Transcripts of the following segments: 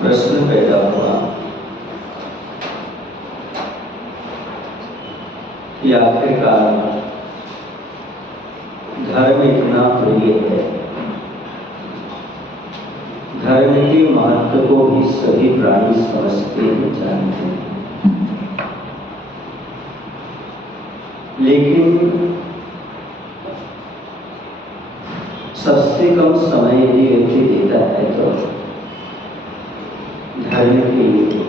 प्रश्न पैदा हुआ कि आखिरकार धर्म इतना प्रिय है, धर्म के महत्व को भी सभी प्राणी समझते हैं, जानते हैं, लेकिन सबसे कम समय यदि व्यक्ति देता है तो धर्म के लिए,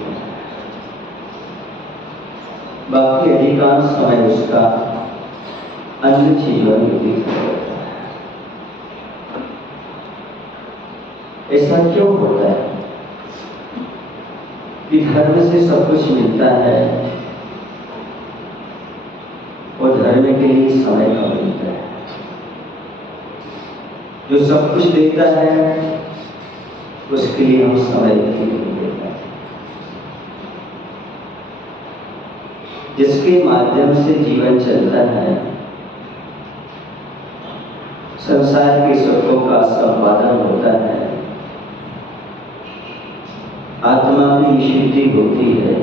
बाकी अधिकांश समय उसका अन्य चीजों में व्यतीत होता है। ऐसा क्यों होता है कि धर्म से सब कुछ मिलता है और धर्म के लिए समय कम मिलता है? जो सब कुछ देता है उसके लिए हम समय नहीं देते हैं, जिसके माध्यम से जीवन चलता है, संसार के सुखों का संपादन होता है, आत्मा की शुद्धि होती है,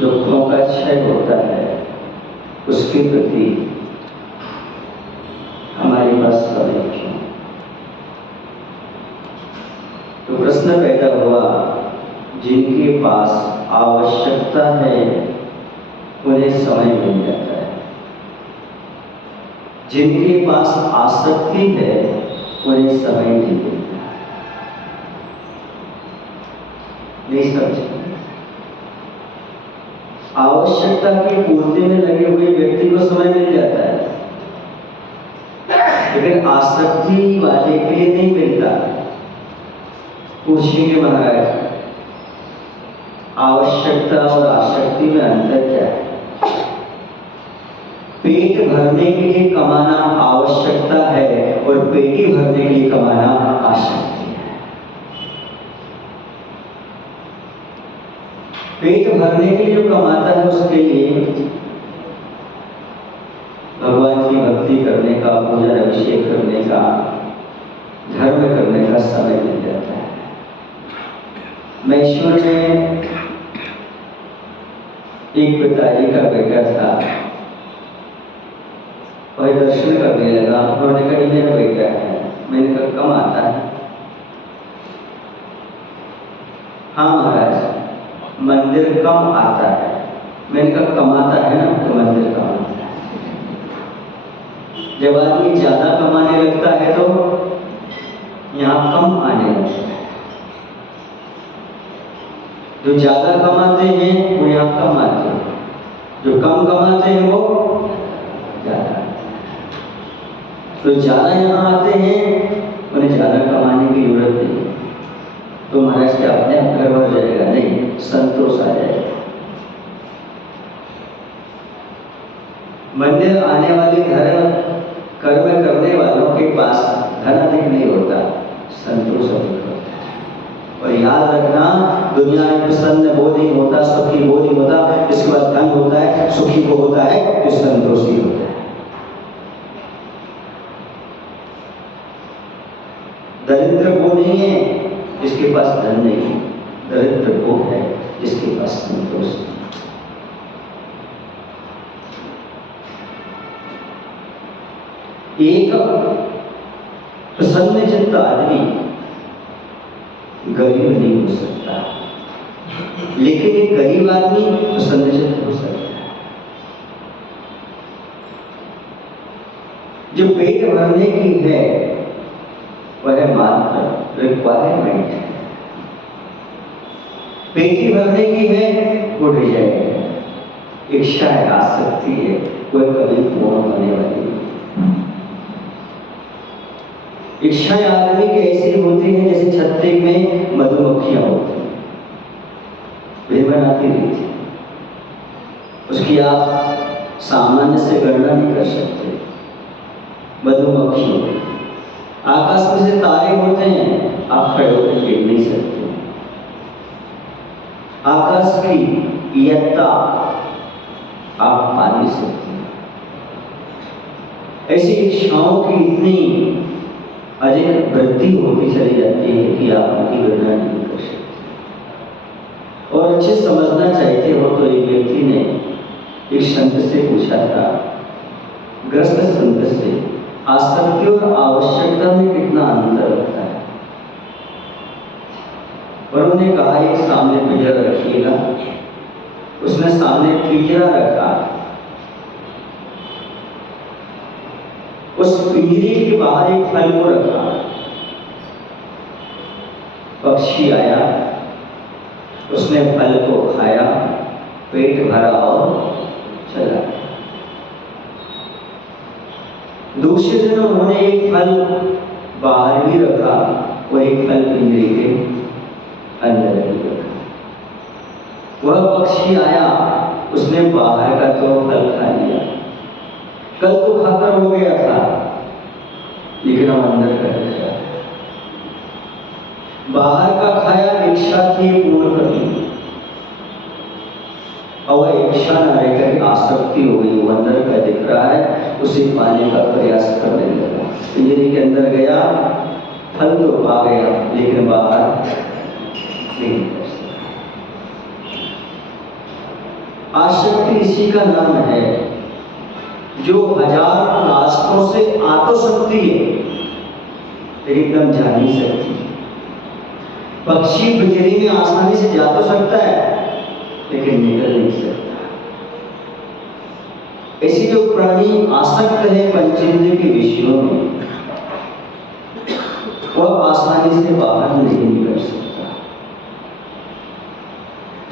दुखों का क्षय होता है, उसके प्रति हमारे पास समय क्यों? तो प्रश्न पैदा हुआ, जिनके पास आवश्यकता है उन्हें समय मिल जाता है, जिनके पास आसक्ति है उन्हें समय नहीं मिलता। नहीं समझे? आवश्यकता की पूर्ति में लगे हुए व्यक्ति को समय मिल जाता है, लेकिन आसक्ति वाले के लिए नहीं मिलता। पूछेंगे महाराज, आवश्यकता और आसक्ति में अंतर क्या है? पेट भरने के लिए कमाना आवश्यकता है और पेटी भरने के लिए कमाना आसक्ति है। पेट भरने के लिए जो कमाता है उसके लिए भगवान की भक्ति करने का, पूजा अभिषेक करने का, धर्म करने का समय मिल जाता है। मैसूर में एक पिताजी का बेटा था, वह दर्शन करने लगा। उन्होंने कहा मेरा बेटा है। मैंने कहा कम आता है? हाँ महाराज, मंदिर कम आता है। मैंने कहा कमाता है ना? तो मंदिर कम आता है। जब आदमी ज्यादा कमाने लगता है तो यहाँ कम आने लगता है। जो ज्यादा कमाते हैं वो यहाँ कम आते हैं, जो कम कमाते हैं वो ज्यादा। तो ज्यादा यहाँ आते हैं, उन्हें ज्यादा कमाने की जरूरत नहीं। तो महाराज क्या अपने आप घर भर जाएगा? नहीं, संतोष आ जाएगा। मंदिर आने वाले कर्म करने वालों के पास धन अधिक नहीं होता, संतोष अधिक होता है। और याद रखना, दुनिया में प्रसन्न वो नहीं होता, सुखी वो नहीं होता, इसके बाद धन होता है, सुखी वो होता है जो संतोषी होता है। दरिद्र वो नहीं है जिसके पास धन नहीं है, दरिद्र वो है जिसके पास संतोष नहीं। एक प्रसन्न चित्त आदमी गरीब नहीं हो सकता, लेकिन एक गरीब आदमी प्रसन्न चित्त हो सकता है। जो पेट भरने की है वह मात्र रिक्वायरमेंट है, पेटी भरने की है वो डिजायर है, इच्छा है, आसक्ति है, वह कभी पूर्ण होने वाली नहीं। इच्छाएं आदमी की ऐसी होती हैं जैसे छत्ते में मधुमक्खियां होती हैं, वे बनाती रहती हैं, उसकी आप सामान्य से गणना नहीं कर सकते। मधुमक्खी, आकाश में से तारे होते हैं, आप खड़े होकर गिन नहीं सकते। आकाश की यत्ता आप पा नहीं सकते। ऐसी इच्छाओं की इतनी अधिक वृद्धि होती चली जाती है कि आप उनकी गणना नहीं कर सकते। और अच्छे समझना चाहते हो तो एक व्यक्ति ने एक संत से पूछा था, ग्रस्त संत से, आसक्ति और आवश्यकता में कितना अंतर होता है? और उन्होंने कहा एक सामने पिंजरा रखिएगा। उसने सामने पिंजरा रखा, उस पिंजरे के बाहर एक फल को रखा, पक्षी आया, उसने फल को खाया, पेट भरा और चला गया। दूसरे दिन उन्होंने एक फल बाहर भी रखा, वो एक फल पिंजरे के अंदर भी रखा। वह पक्षी आया, उसने बाहर का तो फल खा लिया, कल तो खाकर हो गया था, लेकिन हम अंदर का खाया। बाहर का खाया, इच्छा थी पूर्ण करनी, और वह इच्छा न रह कर आसक्ति हो गई, वो अंदर का दिख रहा है, उसे पाने का प्रयास करने लगा। पिंजरे के अंदर गया, फल तो पा गया, लेकिन बाहर नहीं कर सकता। आसक्ति इसी का नाम है जो हजार रास्तों से आ तो सकती है, लेकिन एकदम जा नहीं सकती। पक्षी पिंजरे में आसानी से जा तो सकता है, लेकिन निकल नहीं सकता। ऐसी जो प्राणी आसक्त है पंचेंद्रिय के विषयों में, वह आसानी से बाहर नहीं निकल सकता।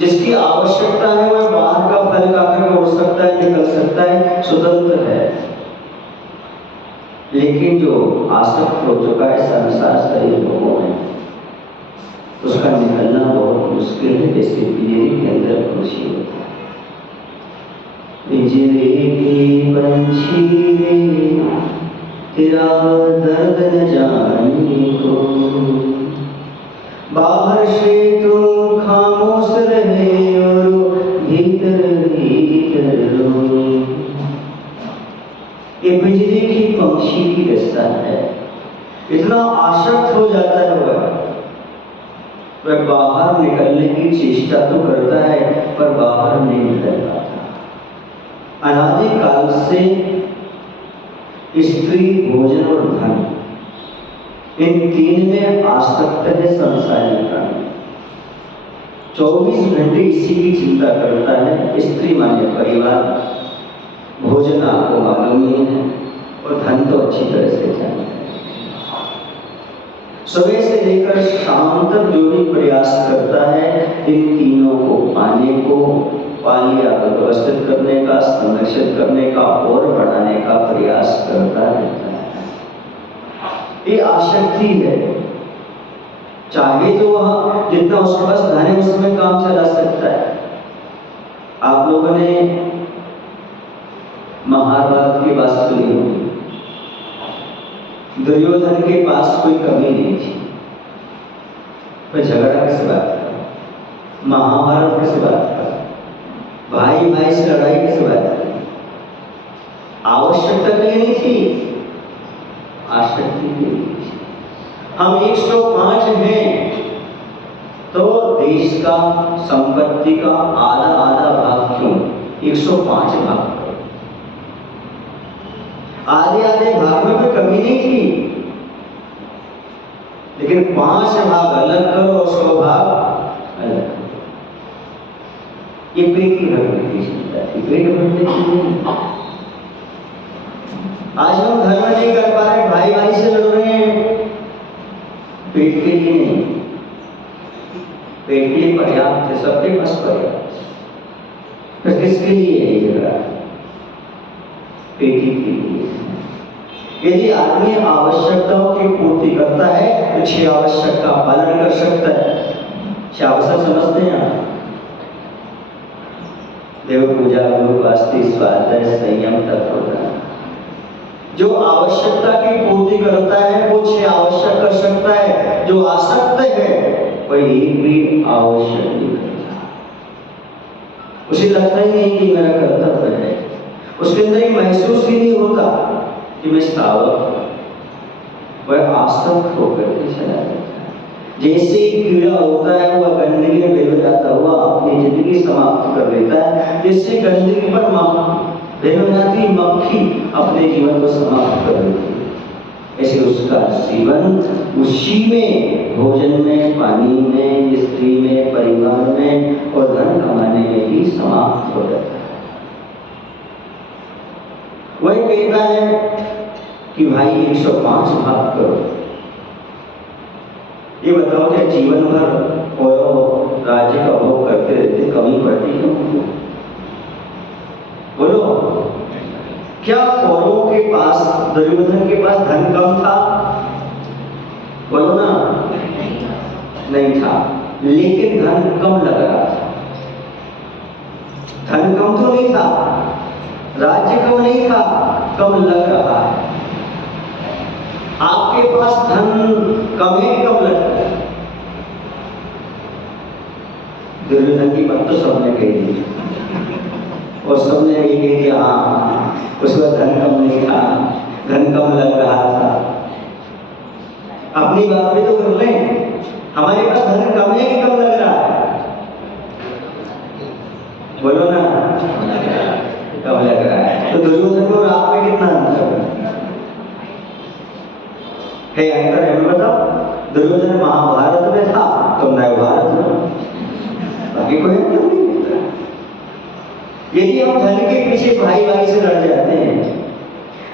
जिसकी आवश्यकता है वह बाहर का फल खाकर उड़ सकता है, निकल सकता है, स्वतंत्र है। लेकिन जो आसक्त हो चुका है संसार शरीर भोगों में, उसका निकलना बहुत मुश्किल है, जैसे पिंजरे के अंदर पंछी होता है। पिंजरे के पंछी रे तेरा दर्द न जाने को, बाहर से तुम खामोश रहे और भीतर भीतर रो। ये पिंजरे की पंछी की दशा है। इतना आसक्त हो जाता है वह बाहर निकलने की चेष्टा तो करता है, पर बाहर नहीं निकल पाता। अनादि काल से स्त्री, भोजन और धन, इन तीन में आसक्त है संसारी प्राणी। 24 घंटे इसी की चिंता करता है। स्त्री माने परिवार, भोजन आपको मालूम ही है, और धन तो अच्छी तरह से जानता है। सुबह से लेकर शाम तक जो भी प्रयास करता है इन तीनों को पाने को, पालिया व्यवस्थित करने का, संरक्षित करने का और बढ़ाने का प्रयास करता रहता है। ये आसक्ति है। चाहे तो वह जितना उसके पास धन है उसमें काम चला सकता है। आप लोगों ने महाभारत की बात सुनी होगी। दुर्योधन के पास कोई कमी नहीं थी, तो झगड़ा किस बात का, महाभारत किस बात का, भाई भाई से लड़ाई किस बात की, आवश्यकता के लिए नहीं थी, आसक्ति के लिए थी। हम 105 हैं तो देश का संपत्ति का आधा आधा भाग क्यों, 105 भाग करो। आधे आधे भाग में कोई कमी नहीं थी, लेकिन 5 भाग अलग करो और 100 भाग अलग करो। ये पेट की भरने की चिंता है, पेट भरने की नहीं। आज हम धर्म नहीं कर पा रहे, भाई भाई से लड़ रहे हैं, पेट के लिए नहीं। पेट के लिए पर्याप्त है, सबके पास पर्याप्त है, तो किसके लिए है ये जगह, पेट ही के लिए। यदि आदमी आवश्यकताओं की पूर्ति करता है तो 6 आवश्यकता का पालन कर सकता है। 6 आवश्यक समझते हैं आप? देव पूजा, गुरु वास्ते, स्वाध्याय, संयम, तत्वज्ञान। जो आवश्यकता की पूर्ति करता है वो 6 आवश्यक कर सकता है। जो आसक्त है वह एक भी आवश्यक नहीं करता। उसे लगता ही नहीं कि मेरा कर्तव्य है, उसके अंदर ही महसूस ही नहीं होता कि मैं श्रावक, वह आसक्त होकर के चला जाता है। जैसे ही कीड़ा होता है वह गंदगी में बेह जाता हुआ अपनी जिंदगी समाप्त कर लेता है, जिससे गंदगी पर बेह जाती मक्खी अपने जीवन को समाप्त कर देती है, ऐसे उसका जीवन उसी में, भोजन में, पानी में, स्त्री में, परिवार में और धन कमाने में ही समाप्त हो जाता है। वही कहता है कि भाई 105 भाग करो। ये बताओ क्या जीवन भर और राज्य का भोग करते रहते, कमी पड़ती क्यों? बोलो, क्या कौरवों के पास, दुर्योधन के पास धन कम था? बोलो ना, नहीं था, लेकिन धन कम लग रहा था। धन कम तो नहीं था, राज्य कम नहीं था, कम लग रहा है। आपके पास धन कम है, कम लगता है? दुर्योधन की बात तो सबने कही और सबने ये कही कि हाँ उसका धन कम नहीं था, धन कम लग रहा था। अपनी बात भी तो कर लें, हमारे पास धन कम है कि कम लग रहा है? बोलो ना, कम लग रहा है। तो दुर्योधन और आप में कितना अंतर है? अंतर है, बताओ। दुर्योधन महाभारत में था, तुम नए भारत में, बाकी कोई अंतर नहीं मिलता। यदि हम धन के पीछे भाई भाई से लड़ जाते हैं,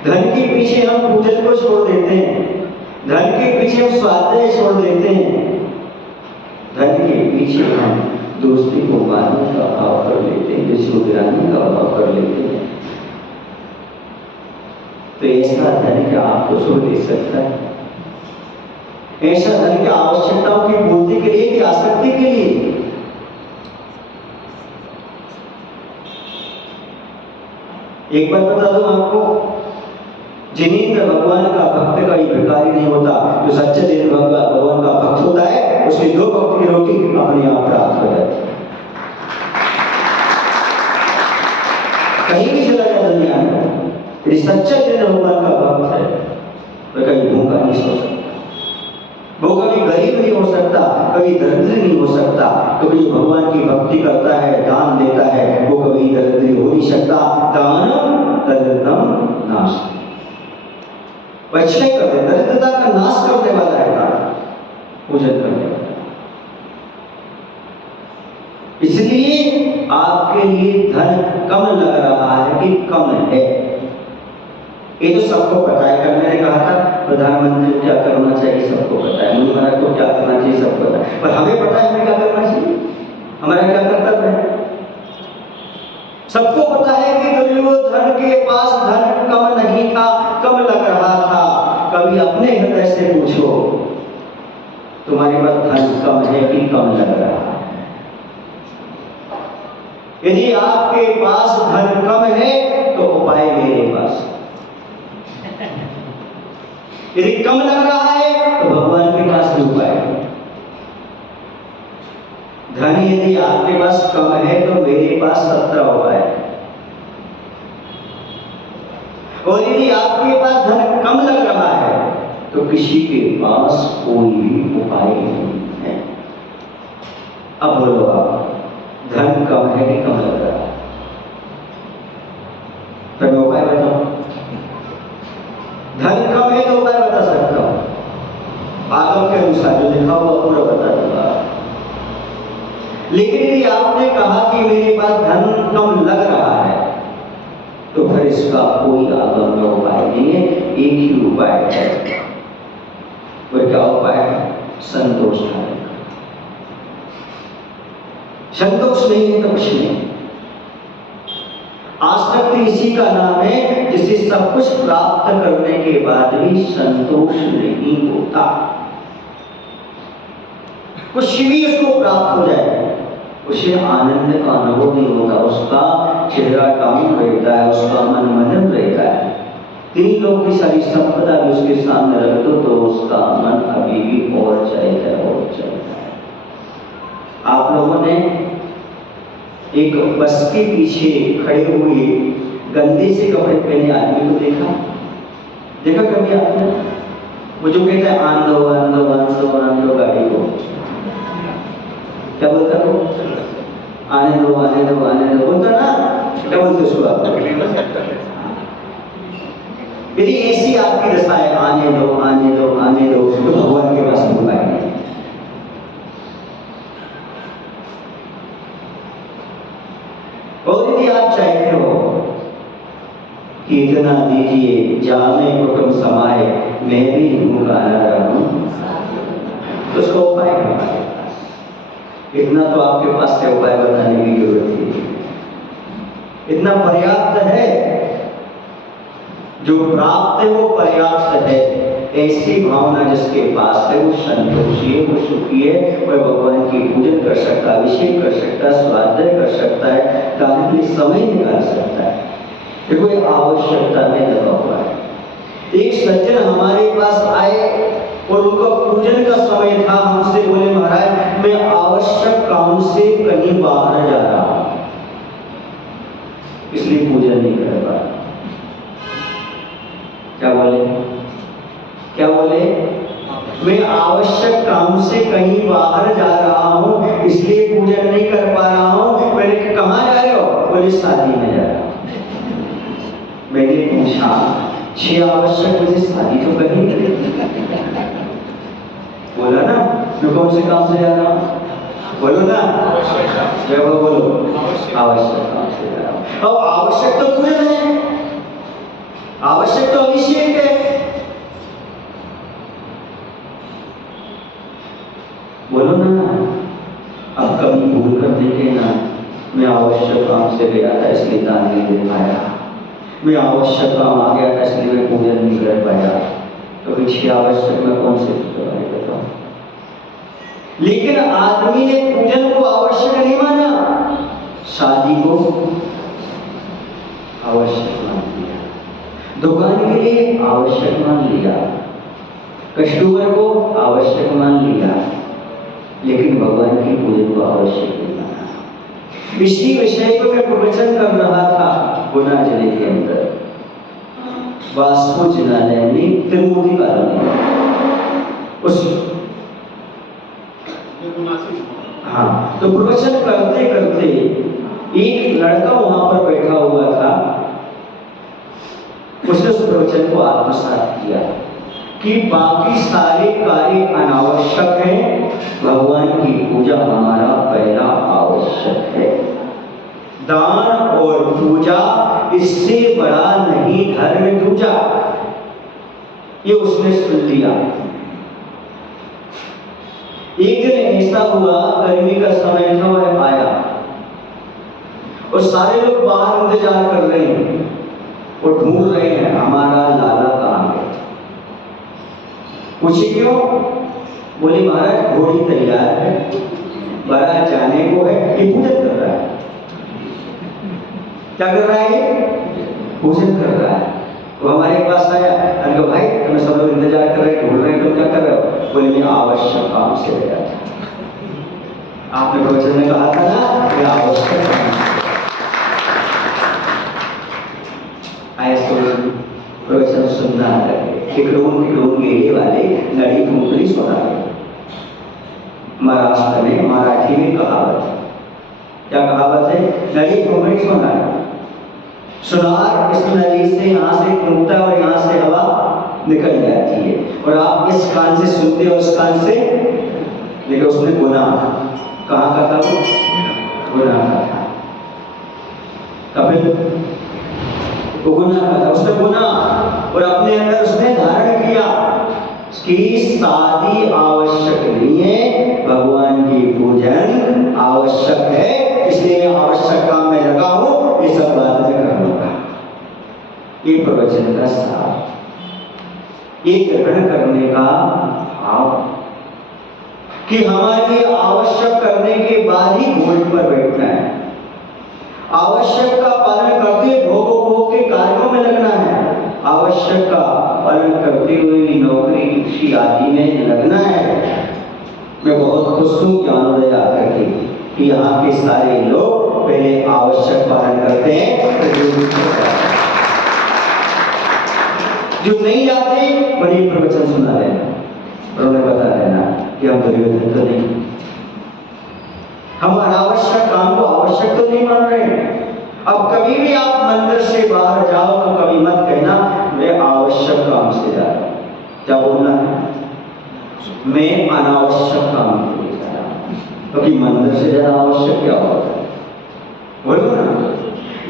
धन के पीछे हम पूजन को छोड़ देते हैं, धन के पीछे हम स्वाध्याय छोड़ देते हैं, धन के पीछे हम दोस्ती को मारने का भाव कर लेते हैं, विश्वगिरानी का भाव कर लेते हैं, तो ऐसा धन क्या आपको सो दे सकता है? ऐसा धन की आवश्यकताओं की पूर्ति के लिए कि आसक्ति के लिए? एक बात बता दूं आपको, जिनेंद्र भगवान का भक्त कभी भिखारी नहीं होता। जो सच्चे दिन भगवान का भक्त होता है उसकी 2 वक्त की रोटी अपने आप प्राप्त हो जाती है। कहीं भी चला जाए दुनिया में, यदि सच्चा दिन भगवान का भक्त है वह कभी भूखा नहीं सो सकता, वो कभी गरीब नहीं हो सकता, कभी दरिद्र नहीं हो सकता, क्योंकि जो भगवान की भक्ति करता है, दान देता है, वो कभी दरिद्र हो नहीं सकता। दानम दरिद्रम नाश, वैसे कर दे, दरिद्रता का नाश करने वाला है दान, पूजन करने वाला। इसलिए आपके लिए धन कम लग रहा है कि कम है, ये तो सबको पता है। कल मैंने कहा था प्रधानमंत्री को क्या करना चाहिए, सबको पता है। मुझे महाराज को क्या करना चाहिए, सबको पता है। पर हमें पता है हमें क्या करना चाहिए, हमारा क्या कर्तव्य है। सबको पता है कि दुर्योधन के पास धन कम नहीं था, कम लग रहा था। कभी अपने हृदय से पूछो, तुम्हारे पास धन कम है कि कम लग रहा है? यदि आपके पास धन कम है तो उपाय मेरे पास, यदि कम लग रहा है तो भगवान के पास भी उपाय है। धन यदि आपके पास कम है तो मेरे पास 17 उपाय है, और यदि आपके पास धन कम लग रहा है तो किसी के पास कोई भी उपाय नहीं है। अब बोलो आप, धन कम है कि कम लग रहा है? तो मैं उपाय बताऊं? धन कम है तो उपाय बता सकता हूं, आगम के अनुसार जो लिखा हुआ पूरा बता दूंगा। लेकिन यदि आपने कहा कि मेरे पास धन कम लग रहा है, तो फिर इसका कोई आगम में उपाय नहीं है, एक ही उपाय है। वो क्या उपाय है? संतोष करने का। संतोष नहीं है तो कुछ नहीं। आसक्ति इसी का नाम है जिसे सब कुछ प्राप्त करने के बाद भी संतोष नहीं होता। कुछ भी उसको प्राप्त हो जाए, उसे आनंद का अनुभव नहीं होता, उसका चेहरा डाउन रहता है, उसका मन मनन रहता है। 3 लोग की सारी संपदा भी उसके सामने रख दो तो उसका मन अभी भी और चाहता है। आप लोगों ने एक बस के पीछे खड़े हुए गंदे से कपड़े पहने आदमी को देखा कभी आपने? वो जो कहता है आन दो गाड़ी को, क्या बोलता है वो? आने दो बोलता ना, क्या बोलते उसको आप? यदि ऐसी आपकी दशा है, आने दो तो भगवान के पास उपाय नहीं। और यदि आप चाहते हो कि इतना दीजिए जामे कुटुंब समाए, मैं भी हूं गाना रहूं, तो उसका उपाय है। इतना तो आपके पास से उपाय बताने की जरूरत है, इतना पर्याप्त है। जो प्राप्त है वो पर्याप्त है। ऐसी भावना जिसके पास है वो संतोषी है, वो सुखी है, वह भगवान की पूजन कर सकता है, अभिषेक कर सकता है, स्वाध्याय कर सकता है, दान के लिए समय निकाल सकता है। देखो ये आवश्यकता में लगा हुआ है। एक सज्जन हमारे पास आए और उनका पूजन का समय था, हमसे बोले महाराज मैं आवश्यक काम से कहीं बाहर जा रहा हूं, इसलिए पूजन नहीं कर पा रहा। क्या बोले? मैं आवश्यक काम से कहीं बाहर जा रहा हूं, इसलिए पूजन नहीं कर पा रहा हूं। मैंने कहाँ जा रहे हो? बोले शादी में जा रहा हूं। मैंने पूछा 6 आवश्यक मुझे शादी तो कहीं नहीं। बोला ना मैं कौन से काम से जा रहा हूं? बोलो ना, बोलो आवश्यक काम से जा रहा हूं। अब आवश्यक तो पूजन है, आवश्यक तो अभिषेक है। बोलो ना, अब कभी भूल कर देखे ना, मैं आवश्यक काम से गया था इसलिए दान नहीं दे पाया, मैं आवश्यक काम आ गया था इसलिए मैं पूजन नहीं कर पाया, तो फिर 6 आवश्यक में कौन से करवाई देता हूं? लेकिन आदमी ने पूजन को आवश्यक नहीं माना, शादी को आवश्यक मान लिया, दुकान के लिए आवश्यक मान लिया, कस्टमर को आवश्यक मान लिया, लेकिन भगवान की पूजन को आवश्यक नहीं माना। इसी विषय को मैं प्रवचन कर रहा था गुना जिले के अंदर, वास्को जिलालय में त्रिमूर्ति कॉलोनी, उस हाँ, तो प्रवचन करते करते एक लड़का वहां पर बैठा हुआ था, उसने उस प्रवचन को आत्मसात किया कि बाकी सारे कार्य अनावश्यक हैं, भगवान की पूजा हमारा पहला आवश्यक है। दान और पूजा इससे बड़ा नहीं धर्म दूजा, ये उसने सुन लिया। एक दिन ऐसा हुआ, गर्मी का समय था, वह आया और सारे लोग बाहर इंतजार कर रहे हैं और ढूंढ रहे हैं हमारा लाला कहाँ है। पूछे क्यों? बोले महाराज घोड़ी तैयार है, बारात जाने को है, ये पूजन कर रहा है। क्या कर रहा है? पूजन कर रहा है। वो हमारे पास आया, अरे भाई तुम्हें सब लोग इंतजार कर रहे हैं, ढूंढ रहे हैं, तुम क्या कर रहे हो? बोले मैं आवश्यक काम से गया था। आपने प्रवचन में कहा था ना, मैं आवश्यक काम आए, प्रवचन सुनना लगे। ठिकरों गेड़े वाले नड़ी फूंकड़ी सुना है। महाराष्ट्र में, मराठी में कहावत है, क्या कहावत है? नड़ी फूंकड़ी सुना है। सुनार इस नली से यहाँ से फूंकता है और यहाँ से हवा निकल जाती है, और आप इस कान से सुनते हो, उस कान से, लेकिन उसमें गुनाह कहाँ का था? गुनाह का था। कपिल वो गुनाह का था, उसने गुनाह और अपने अंदर उसने धारण किया कि शादी आवश्यक नहीं है, भगवान की पूजन आवश्यक है, इसलिए मैं आवश्यक काम में लगा हूं, ये सब बात मैं कर लूंगा। ये प्रवचन का सार, ये ग्रहण करने का भाव कि हमारे आवश्यक करने के बाद ही भोज पर बैठना है, आवश्यक का पालन करते भोग के कार्यों में लगना है, आवश्यक का पालन करते हुए नौकरी कृषि आदि में लगना है। मैं बहुत खुश हूँ ज्ञानोदय आकर के कि यहाँ के सारे लोग पहले आवश्यक पालन करते हैं, जो नहीं जाते बड़ी प्रवचन सुना देना, उन्होंने बता देना कि हम दुर्योधन तो नहीं, हम अनावश्यक काम को आवश्यक तो नहीं मान रहे। अब कभी भी आप मंदिर से बाहर जाओ तो कभी मत कहना मैं आवश्यक काम से जा रहा हूं, क्या बोलना है? मैं अनावश्यक काम के लिए जा रहा हूं, क्योंकि मंदिर से जाना आवश्यक क्या होता है? बोलो ना।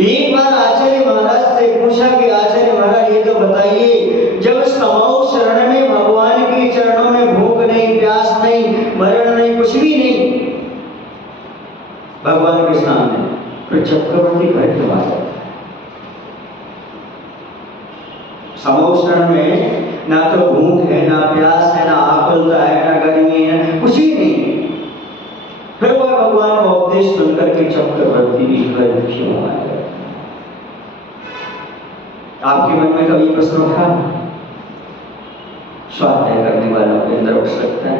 एक बार आचार्य महाराज से पूछा कि आचार्य महाराज ये तो बताइए, जब समाओ शरण में भगवान के चरणों में भूख नहीं, प्यास नहीं, मरण नहीं, कुछ भी नहीं, भगवान के सामने, फिर चक्रवर्ती घर के बात है। समाओ शरण में ना तो भूख है, ना प्यास है, ना आकुलता है, ना गर्मी है, कुछ भी नहीं, फिर वह भगवान का उपदेश सुनकर के चक्रवर्ती भी घर क्यों आए? आपके मन में कभी प्रश्न उठा? स्वाध्याय करने वालों के अंदर उठ सकता है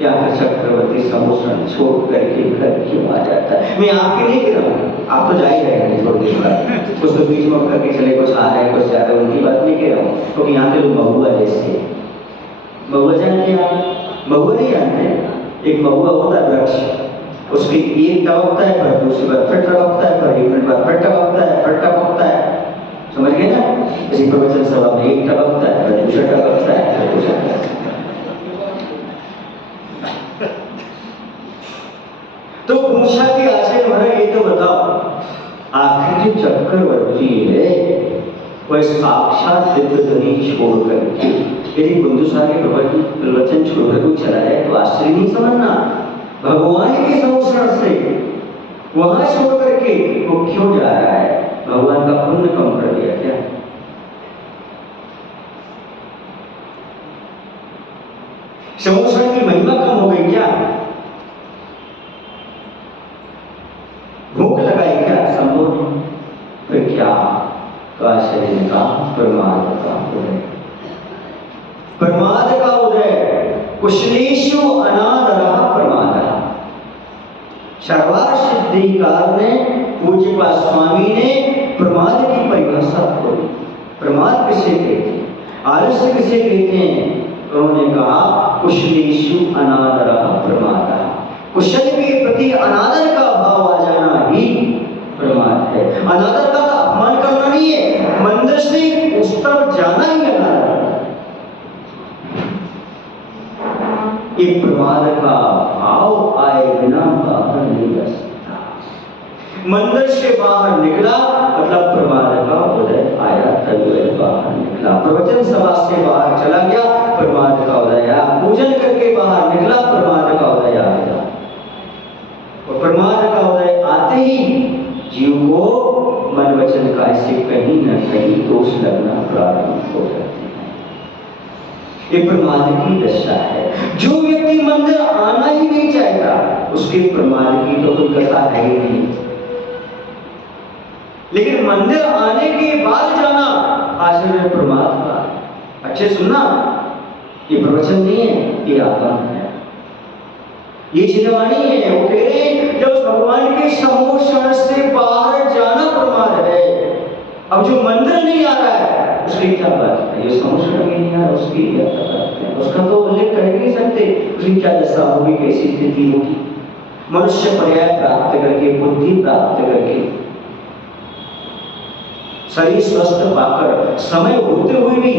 या चक्रवर्ती समोषण छोड़ करके घर क्यों आ जाता है? मैं आपके लिए कह रहा हूँ, आप तो जा ही रहे हैं थोड़ी देर बाद, कुछ तो बीच में करके चले, कुछ आ रहे हैं, कुछ जा रहे हैं, उनकी बात नहीं कह रहा हूँ, क्योंकि यहाँ के लोग महुआ जैसे, महुआ जानते हैं आप? महुआ नहीं जानते? एक महुआ होता है वृक्ष, उसकी एक टपकता है, फिर दूसरी बार फिर टपकता है, फिर एक मिनट बाद फिर टपकता है, फिर टपकता है, समझ गए ना? इसी प्रवचन सभा में एक टपकता है, फिर दूसरा टपकता है, फिर दूसरा टपकता है। तो पूछा कि आचार्य महाराज ये तो बताओ, आखिर जो चक्रवर्ती है वह साक्षात दिव्यधनी छोड़ करके, यदि बिंदुसार के प्रवचन छोड़कर कोई चला जाए तो आश्चर्य नहीं समझना, भगवान के संरक्षण से वहां छोड़ करके वो क्यों जा रहा है? भगवान का पुण्य कम कर दिया क्या? संरक्षण की महिमा कम हो गई क्या? भूख लगाई क्या? संपूर्ण फिर क्या? शरीर का प्रमाद का उदय, प्रमाद का उदय, कुशलेषु अनादरः प्रमादः। सर्वार सिद्धिकार ने, पूज्य स्वामी ने प्रमाद की परिभाषा खोली। प्रमाद किसे कहते हैं? आलस्य किसे कहते हैं? उन्होंने कहा कुशलेषु अनादरः प्रमादः, कुशल के प्रति अनादर का भाव आ जाना ही प्रमाद है। अनादर का अपमान करना नहीं है, मंदिर से उस तरफ जाना ही अनादर है। ये प्रमाद का भाव आए बिना बाहर नहीं जा सकता। मंदिर से बाहर निकला मतलब प्रमाद का उदय आया, तभी बाहर निकला। प्रवचन सभा से बाहर चला गया, प्रमाद का उदय आया। पूजन करके बाहर निकला, प्रमाद का उदय आ गया। और प्रमाद का उदय आते ही जीव को मन वचन काय से कहीं न कहीं दोष लगना प्रारंभ हो जाते हैं। ये प्रमाद की दशा है। जो व्यक्ति मंदिर आना ही नहीं चाहता, उसके प्रमाद की तो कोई कथा है ही नहीं। लेकिन मंदिर आने के बाद जाना आश्चर्य प्रमाद का। अच्छे सुनना, ये प्रवचन नहीं है, ये आगम है, ये चिन्हवाणी है। वो कह रहे हैं जब भगवान के समोषण से बाहर जाना प्रमाद है, अब जो मंदिर नहीं आ रहा है उसकी क्या बात है, ये समुद्र में नहीं आ रहा उसकी क्या बात है, उसका तो उल्लेख कर नहीं सकते, उसकी क्या दशा होगी, कैसी स्थिति होगी। मनुष्य पर्याय प्राप्त करके, बुद्धि प्राप्त करके, शरीर स्वस्थ पाकर, समय होते हुए भी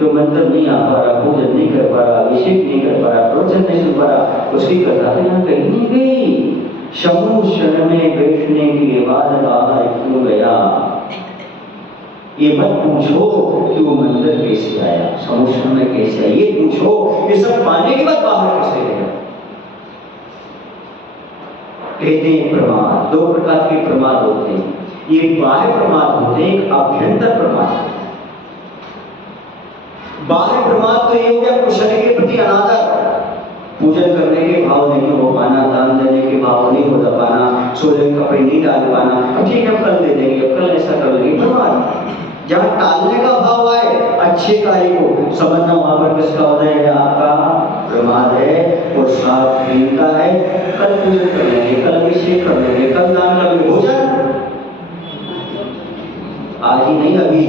जो मंदिर नहीं आ पा रहा, पूजन नहीं कर पा रहा, अभिषेक नहीं कर पा रहा, प्रवचन नहीं सुन पा रहा, उसकी कथा तो यहाँ कहीं नहीं गई। समूह शरण में बैठने के बाद बाहर क्यों गया, ये मत पूछो कि वो मंदिर कैसे आया, समूह में कैसे आया, ये पूछो ये सब पाने के बाद बाहर कैसे गया। कहते हैं प्रमाद, दो प्रकार के प्रमाद होते हैं, ये बाह्य प्रमाद होते हैं, एक अभ्यंतर प्रमाद। बाह्य प्रमाद तो ये हो गया कुशल के प्रति अनादर, पूजन करने के भाव नहीं हो पाना, दान देने के भाव नहीं हो पाना, सोने कपड़े नहीं डाल पाना, ठीक है कल दे देंगे, कल ऐसा कर लेंगे, प्रमाद। जहाँ टालने का भाव आए, अच्छे कार्य को समझना, वहां पर किसका उदय है, आपका प्रमाद है। और साफ मिलता है, कल पूजन कर लेंगे, कल अभिषेक कर लेंगे, कल दान कर लेंगे, भोजन आज ही नहीं अभी,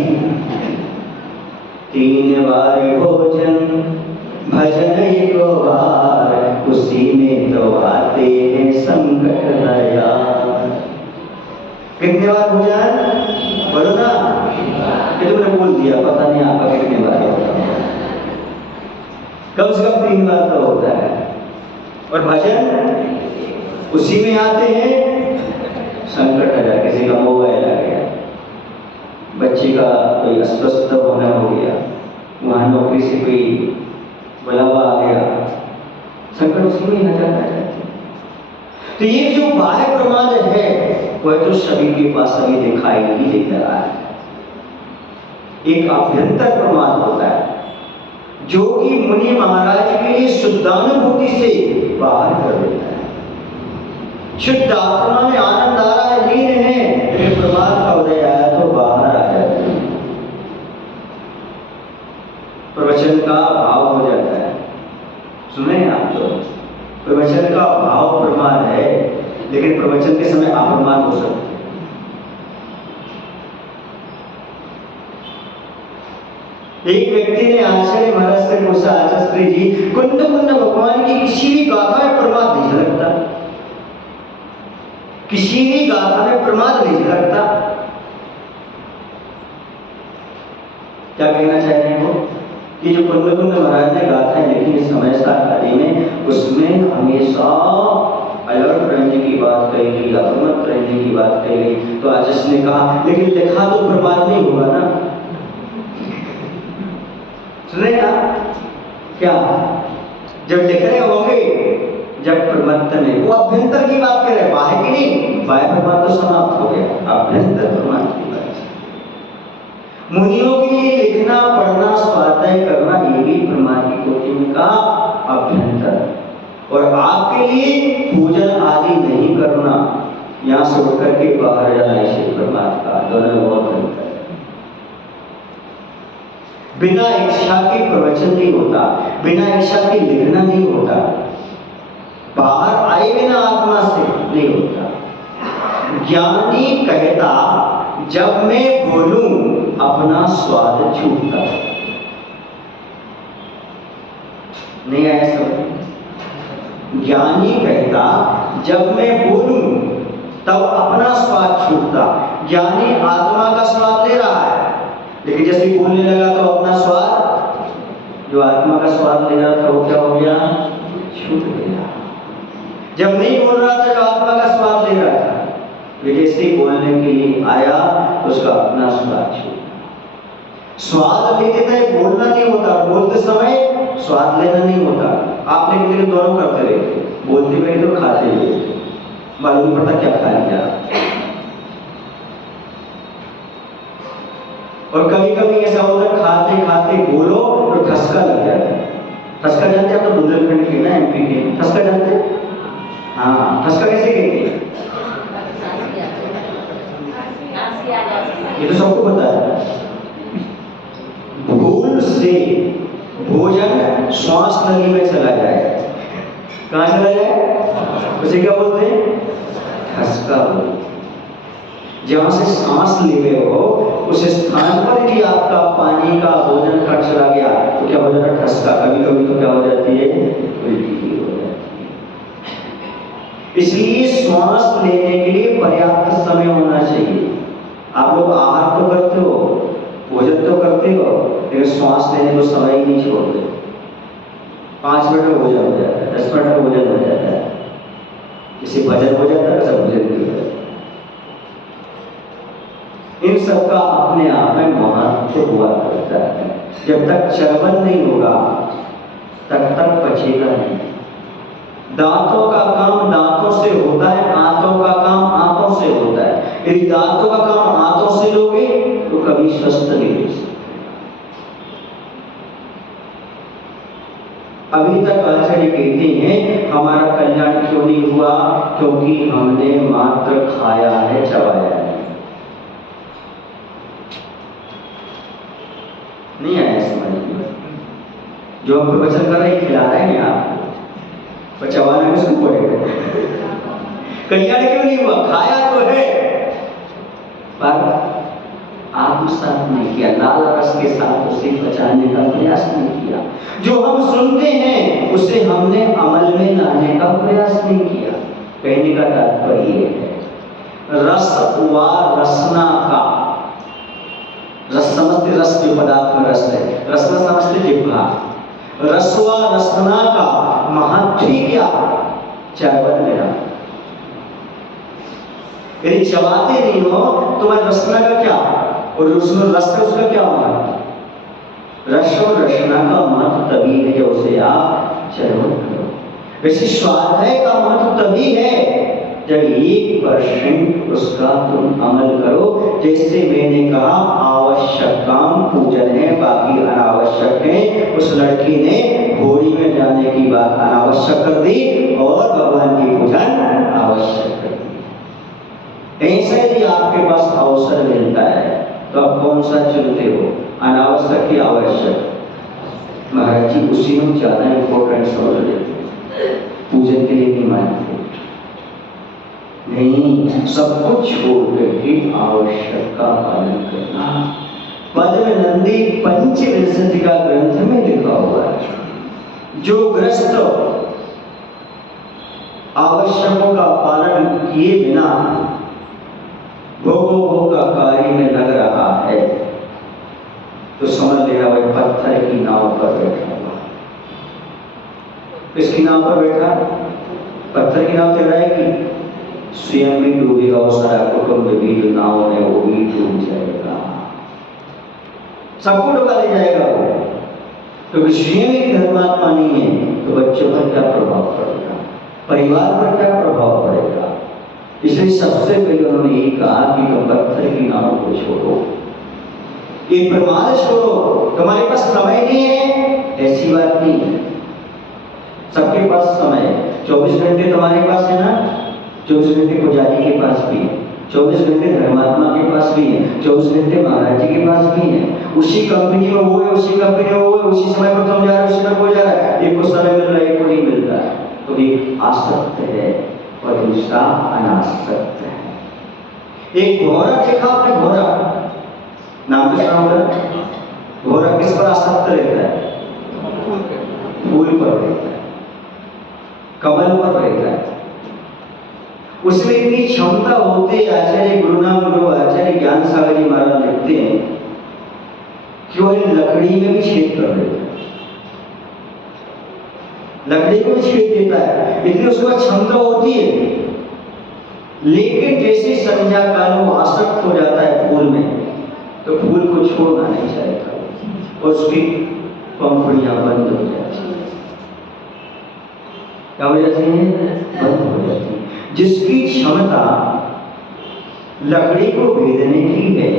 3 बार भोजन भजन 1 बार, उसी में तो आते हैं संकट दया। कितने बार भोजन बोलो ना, ये तुमने बोल दिया, पता नहीं आपका कितने बार होता है, कम से कम 3 बार तो होता है। और भजन उसी में आते हैं संकट आ जाए, किसी का मोबाइल आ गया, बच्चे का कोई अस्वस्थ होना हो गया, वहां नौकरी से कोई बुलावा आ गया, संकट उसी में आ जाता है। तो ये जो बाह्य प्रमाद है वह तो सभी के पास अभी दिखाई नहीं दे रहा है। एक अभ्यंतर प्रमाद होता है जो कि मुनि महाराज के लिए शुद्धानुभूति से बाहर कर देता है। शुद्ध आत्मा में आनंद आ रहा है, लीन है, लेकिन प्रमाद का उदय आया तो बाहर आ जाता है, प्रवचन का भाव हो जाता है। सुने आप तो प्रवचन का भाव प्रमाद है, लेकिन प्रवचन के समय अप्रमाद हो सकते। एक व्यक्ति ने आचार्य महाराज से पूछा, आचार्य जी कुंद कुंद भगवान की किसी भी गाथा में प्रमाद नहीं झलकता, किसी भी गाथा में प्रमाद नहीं झलकता, क्या कहना चाह रहे हैं वो कि जो कुंद कुंद महाराज ने गाथाएं लिखी समय साथ आदि में, उसमें हमेशा अलर्ट रहने की बात कही गई, अप्रमत्त रहने की बात कही गई। तो आचार्य ने कहा लेकिन लिखा तो प्रमाद नहीं हुआ ना, सुने ना क्या, जब लिख रहे होंगे, जब प्रमत्त में, वो अभ्यंतर की बात कर रहे हैं, बाह्य की नहीं, बाह्य प्रमाद तो समाप्त हो गया, अभ्यंतर प्रमाद की बात। मुनियों के लिए लिखना पढ़ना स्वाध्याय करना ये भी प्रमाद की कोटि में का अभ्यंतर, और आपके लिए पूजन आदि नहीं करना, यहाँ से उठ करके बाहर जाना, इसे प्रमाद का, दोनों में बहुत अंतर है। बिना इच्छा के प्रवचन नहीं होता, बिना इच्छा के लिखना नहीं होता, बाहर आए बिना आत्मा से नहीं होता। ज्ञानी कहता जब मैं बोलूं अपना स्वाद छूटता, नहीं आया सब। ज्ञानी कहता जब मैं बोलूं तब अपना स्वाद छूटता, ज्ञानी आत्मा का स्वाद ले रहा है, लेकिन जैसे बोलने लगा तो अपना स्वाद, जो आत्मा का स्वाद ले रहा था वो क्या हो गया, छूट गया। जब नहीं बोल रहा था, जो आत्मा का स्वाद ले रहा था, लेकिन जैसे बोलने के लिए आया तो उसका अपना स्वाद छूटा। स्वाद लेते थे, बोलना नहीं होता, बोलते समय स्वाद लेना नहीं होता। आपने लेकिन दोनों करते रहे, बोलते हुए तो खाते हुए, मालूम पड़ता क्या खा लिया। और कभी कभी ऐसा होता है खाते खाते बोलो तो ठसका लग जाता है। ठसका जानते हैं आप, तो बुंदेलखंड के ना एमपी के ठसका जानते हैं? हाँ, ठसका कैसे कहते हैं? ये तो सबको पता है। भूल से भोजन श्वास नली में चला जाए, कहाँ चला जाए, उसे क्या बोलते हैं, ठसका बोलते। जहां से सांस ले रहे हो उस स्थान पर यदि आपका पानी का भोजन का चला गया तो क्या हो जाता है? ठसका। कभी कभी तो क्या हो जाती है? उल्टी हो जाती है। इसलिए श्वास लेने के लिए पर्याप्त समय होना चाहिए। आप लोग आहार तो करते हो, भोजन तो करते हो, लेकिन श्वास लेने को समय ही नहीं छोड़ते। 5 मिनट में भोजन हो जाता है, 10 मिनट में भोजन हो जाता है, किसी भजन हो जाता है, सब भोजन भी हो जाता है। इन सब का अपने आप में महत्व हुआ करता है। जब तक चर्वण नहीं होगा तब तक पचेगा नहीं। दांतों का काम दांतों से होता है, आंतों का काम आंतों से होता है। यदि दांतों का काम आंतों से लोगे तो कभी स्वस्थ नहीं हो सकते। अभी तक आचार्य कहते हैं हमारा कल्याण क्यों नहीं हुआ? क्योंकि हमने मात्र खाया है, चबाया है। नहीं आया समझ में? जो हम प्रवचन कर रहे हैं खिला रहे हैं आपको, पर चबाना किसको पड़ेगा? कल्याण क्यों नहीं हुआ? खाया तो है पर आत्मसात नहीं किया, लाल रस के साथ उसे पचाने का प्रयास नहीं किया। जो हम सुनते हैं उसे हमने अमल में लाने का प्रयास नहीं किया। कहने का तात्पर्य है रस व रसना का, रस समझते, रस जो पदार्थ में रस है, रसना समझते जिह्वा, रसवा रसना का महत्व क्या? चर्वण लेना। यदि चबाते नहीं हो तो वह रसना का क्या, और उसमें रस है उसका क्या महत्व? रस और रसना का महत्व तभी है जब उसे आप चर्वण करो। वैसे स्वाध्याय का महत्व तभी है जब 1% उसका तुम अमल करो। जैसे मैंने कहा आवश्यक काम पूजन है, बाकी अनावश्यक है। उस लड़की ने घोड़ी में जाने की बात अनावश्यक कर दी और भगवान की पूजन आवश्यक कर दी। ऐसा यदि आपके पास अवसर मिलता है तो आप कौन सा चुनते हो, अनावश्यक या आवश्यक? महाराज जी उसी में ज्यादा इंपॉर्टेंट समझ लेते, पूजन के लिए नहीं मानते। नहीं, सब कुछ छोड़ करके आवश्यक का पालन करना। पद में नंदी पंचविंशति का ग्रंथ में लिखा हुआ है जो ग्रस्त आवश्यकों का पालन किए बिना भोगों का कार्य में लग रहा है तो समझ लेना वह पत्थर की नाव पर बैठा हुआ। किसकी नाव पर बैठा? पत्थर की नाव चल रहा है कि स्वयं भी डूबेगा और सारा कुटुंब भी जो नाव है वो भी डूब जाएगा, सबको डुबा ले जाएगा वो। क्योंकि स्वयं एक धर्मात्मा नहीं है तो बच्चों पर क्या प्रभाव पड़ेगा, परिवार पर क्या प्रभाव पड़ेगा। इसलिए सबसे पहले उन्होंने ये कहा कि तुम पत्थर की नाव को छोड़ो, ये प्रमाद छोड़ो। तुम्हारे पास समय नहीं है ऐसी बात नहीं है, सबके पास समय है। 24 घंटे तुम्हारे पास है ना, 24 घंटे पुजारी के पास भी है, 24 घंटे धर्मात्मा के पास भी है, 24 घंटे महाराज जी के पास भी है। उसी कंपनी में वो है, उसी कंपनी में वो है, उसी समय पर तुम जा रहे हो, उसी समय वो जा रहा है। एक को समय मिल रहा है, एक को नहीं मिल रहा है। तो एक आसक्त है और दूसरा अनासक्त है। एक घोड़ा देखा आपने, घोड़ा नाम तो सुना होगा। घोड़ा किस पर आसक्त रहता है? फूल पर रहता है, कमल पर रहता है। उसमें इतनी क्षमता होते आचार्य गुरुनाम गुरु आचार्य ज्ञान सागर जी महाराज लिखते हैं कि वो लकड़ी में भी छेद कर देता है, लकड़ी को भी छेद देता है, इतनी उसके पास क्षमता होती है। लेकिन जैसे संध्या काल वो आसक्त हो जाता है फूल में तो फूल को छोड़ना नहीं चाहता और उसकी पंखुड़ियां बंद हो जाती है। क्या हो जाती है? बंद हो जाती है। जिसकी क्षमता लकड़ी को भेदने की है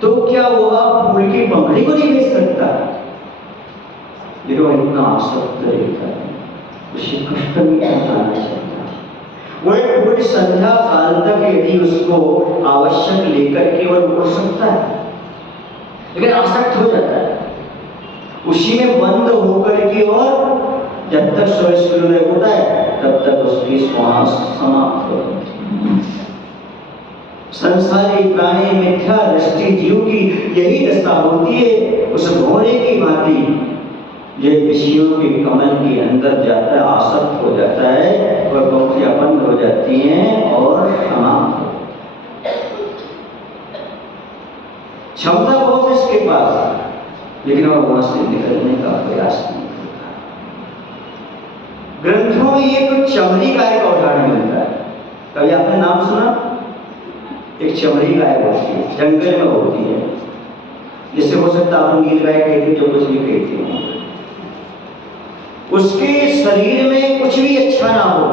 तो क्या वह फूल की पंखुड़ी को नहीं भेद सकता? लेकिन वह इतना आसक्त रहता है, उसे कष्ट नहीं पहुंचाना चाहता। वह पूरी संध्या काल तक यदि उसको आवश्यक लेकर के वह उड़ सकता है, लेकिन आसक्त हो जाता है उसी में बंद होकर के, और जब तक सूर्य होता है तब तक उसकी श्वास समाप्त हो जाती है। संसारी प्राणी मिथ्या दृष्टि जीव की यही दशा होती है। उस भौरे की भांति जो विषयों के कमल के अंदर जाता है, आसक्त हो जाता है, वह पंखियां बंद हो जाती हैं और समाप्त हो। क्षमता बहुत है इसके पास, लेकिन वह वहां से निकलने का प्रयास नहीं करता। ग्रंथों में ये कुछ चमड़ी गाय का उदाहरण मिलता है। कभी आपने नाम सुना? एक चमड़ी गाय होती है, जंगल में होती है, जिसे हो सकता है आप नील गाय कहते, जो कुछ भी कहते हो। उसके शरीर में कुछ भी अच्छा ना हो,